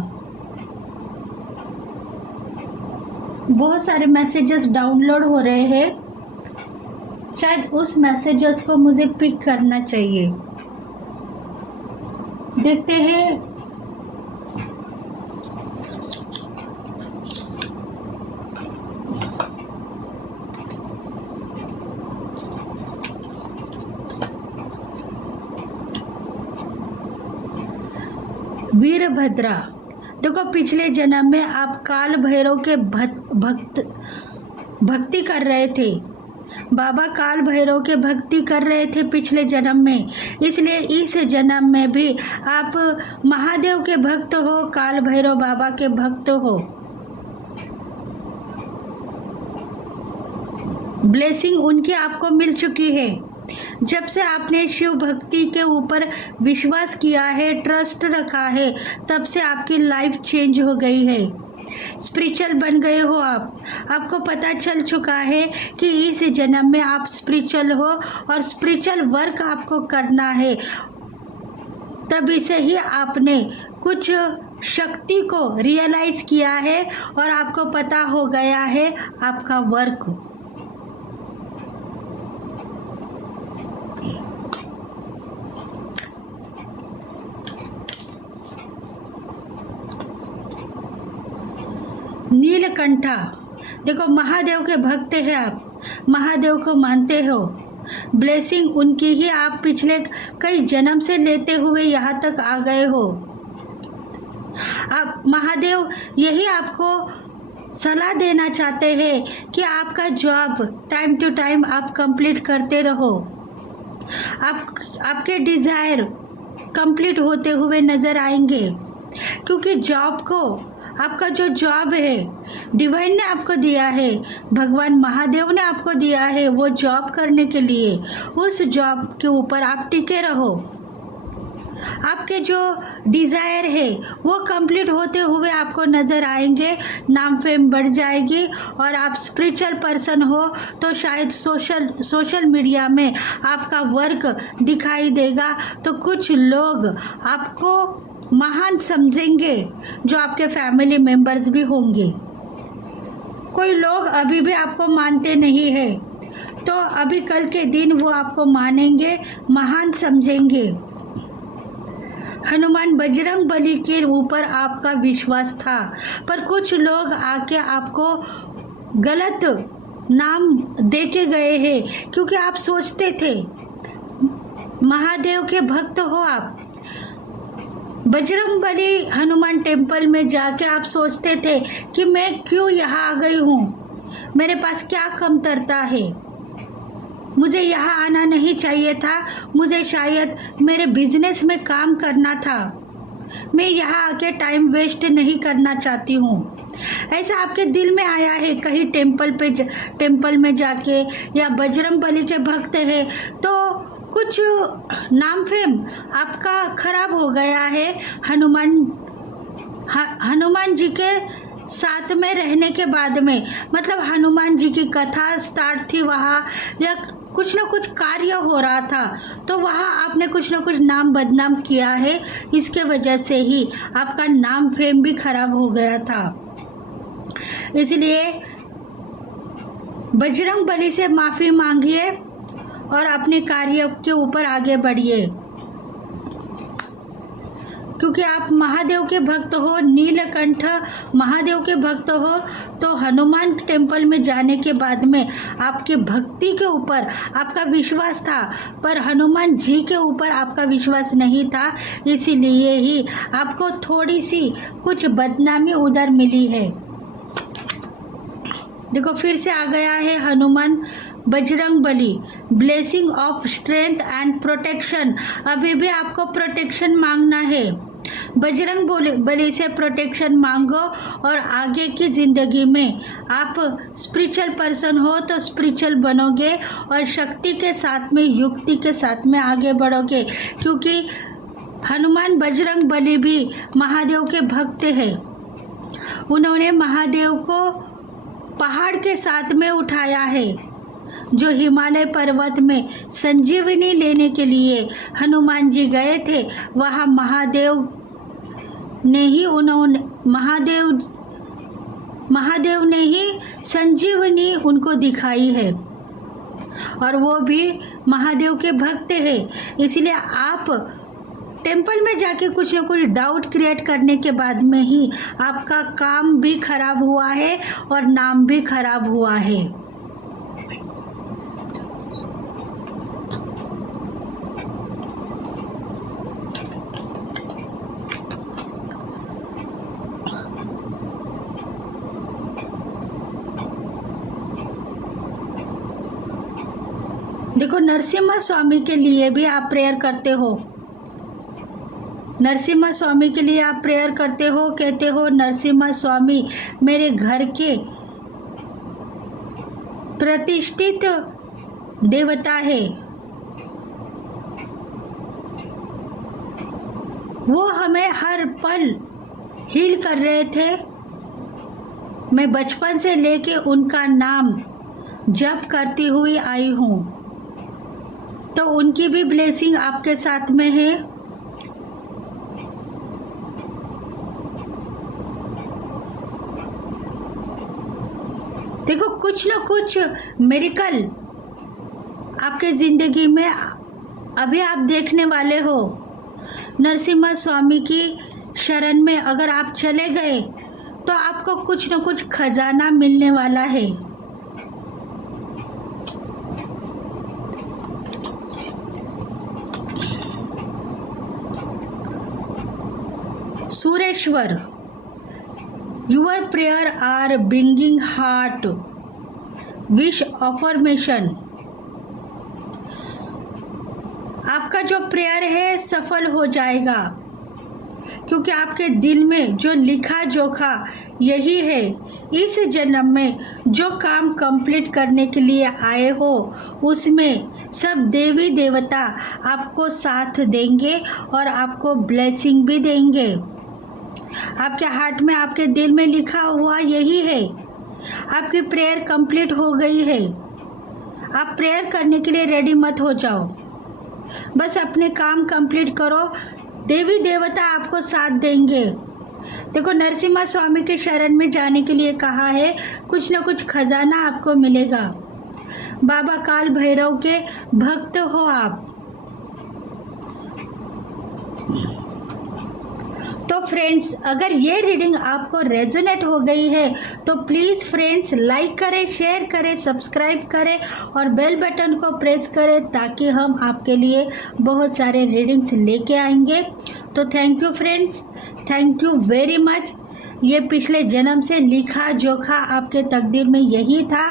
बहुत सारे मैसेजेस डाउनलोड हो रहे हैं, शायद उस मैसेजेस को मुझे पिक करना चाहिए। देखते हैं। वीरभद्रा, देखो पिछले जन्म में आप काल भैरव के भक्ति कर रहे थे। बाबा काल भैरव के भक्ति कर रहे थे पिछले जन्म में, इसलिए इस जन्म में भी आप महादेव के भक्त हो, काल भैरव बाबा के भक्त हो। ब्लेसिंग उनकी आपको मिल चुकी है। जब से आपने शिव भक्ति के ऊपर विश्वास किया है, ट्रस्ट रखा है, तब से आपकी लाइफ चेंज हो गई है। स्पिरिचुअल बन गए हो आप। आपको पता चल चुका है कि इस जन्म में आप स्पिरिचुअल हो और स्पिरिचुअल वर्क आपको करना है। तभी से ही आपने कुछ शक्ति को रियलाइज किया है और आपको पता हो गया है आपका वर्क। नीलकंठा, देखो महादेव के भक्त हैं आप, महादेव को मानते हो। ब्लेसिंग उनकी ही आप पिछले कई जन्म से लेते हुए यहाँ तक आ गए हो। आप महादेव यही आपको सलाह देना चाहते हैं कि आपका जॉब टाइम टू टाइम आप कंप्लीट करते रहो। आपके डिज़ायर कंप्लीट होते हुए नज़र आएंगे, क्योंकि जॉब को, आपका जो जॉब है डिवाइन ने आपको दिया है, भगवान महादेव ने आपको दिया है वो जॉब करने के लिए। उस जॉब के ऊपर आप टिके रहो। आपके जो डिज़ायर है वो कंप्लीट होते हुए आपको नज़र आएंगे, नाम फेम बढ़ जाएगी। और आप स्पिरिचुअल पर्सन हो तो शायद सोशल मीडिया में आपका वर्क दिखाई देगा, तो कुछ लोग आपको महान समझेंगे, जो आपके फैमिली मेंबर्स भी होंगे। कोई लोग अभी भी आपको मानते नहीं है, तो अभी कल के दिन वो आपको मानेंगे, महान समझेंगे। हनुमान बजरंग बली के ऊपर आपका विश्वास था, पर कुछ लोग आके आपको गलत नाम दे के गए हैं, क्योंकि आप सोचते थे महादेव के भक्त हो आप। बजरंगबली हनुमान टेम्पल में जाके आप सोचते थे कि मैं क्यों यहाँ आ गई हूँ, मेरे पास क्या कमतरता है, मुझे यहाँ आना नहीं चाहिए था, मुझे शायद मेरे बिजनेस में काम करना था, मैं यहाँ आके टाइम वेस्ट नहीं करना चाहती हूँ। ऐसा आपके दिल में आया है कहीं टेम्पल में जाके, या बजरंगबली के भक्त है तो कुछ नाम फेम आपका खराब हो गया है। हनुमान जी के साथ में रहने के बाद में, मतलब हनुमान जी की कथा स्टार्ट थी वहाँ, या कुछ ना कुछ कार्य हो रहा था, तो वहाँ आपने कुछ ना कुछ नाम बदनाम किया है, इसके वजह से ही आपका नाम फेम भी खराब हो गया था। इसलिए बजरंगबली से माफ़ी मांगिए और अपने कार्य के ऊपर आगे बढ़िए, क्योंकि आप महादेव के भक्त हो, नीलकंठ महादेव के भक्त हो। तो हनुमान टेम्पल में जाने के बाद में आपकी भक्ति के ऊपर आपका विश्वास था, पर हनुमान जी के ऊपर आपका विश्वास नहीं था, इसीलिए ही आपको थोड़ी सी कुछ बदनामी उधर मिली है। देखो फिर से आ गया है Hanuman Bajrangbali, blessing of strength and protection. अभी भी आपको प्रोटेक्शन मांगना है, बजरंग बली से प्रोटेक्शन मांगो और आगे की ज़िंदगी में आप स्पिरिचुअल पर्सन हो तो स्पिरिचुअल बनोगे और शक्ति के साथ में, युक्ति के साथ में आगे बढ़ोगे, क्योंकि हनुमान बजरंग बली भी महादेव के भक्त हैं। उन्होंने महादेव को पहाड़ के साथ में उठाया है, जो हिमालय पर्वत में संजीवनी लेने के लिए हनुमान जी गए थे, वहाँ महादेव ने ही संजीवनी उनको दिखाई है, और वो भी महादेव के भक्त हैं। इसलिए आप टेम्पल में जाके कुछ ना कुछ डाउट क्रिएट करने के बाद में ही आपका काम भी खराब हुआ है और नाम भी खराब हुआ है। देखो, नरसिम्हा स्वामी के लिए भी आप प्रेयर करते हो। नरसिम्हा स्वामी के लिए आप प्रेयर करते हो, कहते हो नरसिम्हा स्वामी मेरे घर के प्रतिष्ठित देवता है, वो हमें हर पल हील कर रहे थे। मैं बचपन से लेके उनका नाम जप करती हुई आई हूँ, तो उनकी भी ब्लेसिंग आपके साथ में है। देखो, कुछ ना कुछ मिरेकल आपके ज़िंदगी में अभी आप देखने वाले हो। नरसिम्हा स्वामी की शरण में अगर आप चले गए तो आपको कुछ ना कुछ खजाना मिलने वाला है। Sureshwar, your prayer are bringing heart wish affirmation. आपका जो प्रेयर है सफल हो जाएगा, क्योंकि आपके दिल में जो लिखा जोखा यही है। इस जन्म में जो काम कंप्लीट करने के लिए आए हो उसमें सब देवी देवता आपको साथ देंगे और आपको ब्लेसिंग भी देंगे। आपके हार्ट में, आपके दिल में लिखा हुआ यही है। आपकी प्रेयर कंप्लीट हो गई है। आप प्रेयर करने के लिए रेडी मत हो जाओ, बस अपने काम कंप्लीट करो, देवी देवता आपको साथ देंगे। देखो, नरसिम्हा स्वामी के शरण में जाने के लिए कहा है, कुछ ना कुछ खजाना आपको मिलेगा। बाबा काल भैरव के भक्त हो आप। तो फ्रेंड्स, अगर ये रीडिंग आपको रेजोनेट हो गई है तो प्लीज़ फ्रेंड्स लाइक करें, शेयर करें, सब्सक्राइब करें और बेल बटन को प्रेस करें, ताकि हम आपके लिए बहुत सारे रीडिंग्स लेके आएंगे। तो thank you friends, thank you very much. ये पिछले जन्म से लिखा जोखा आपके तकदीर में यही था।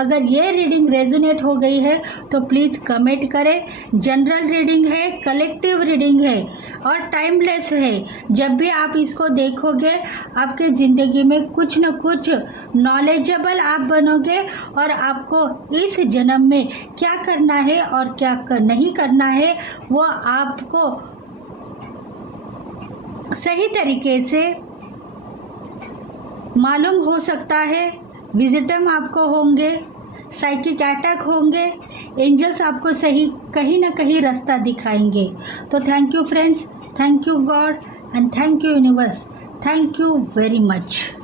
अगर ये रीडिंग रेजोनेट हो गई है तो प्लीज़ कमेंट करें। जनरल रीडिंग है, कलेक्टिव रीडिंग है और टाइमलेस है। जब भी आप इसको देखोगे आपके ज़िंदगी में कुछ न कुछ नॉलेजेबल आप बनोगे और आपको इस जन्म में क्या करना है और क्या नहीं करना है वो आपको सही तरीके से मालूम हो सकता है। विजिटम आपको होंगे, साइकिक अटैक होंगे, एंजल्स आपको सही कहीं ना कहीं रास्ता दिखाएंगे। तो thank you friends, thank you God and thank you universe, thank you very much.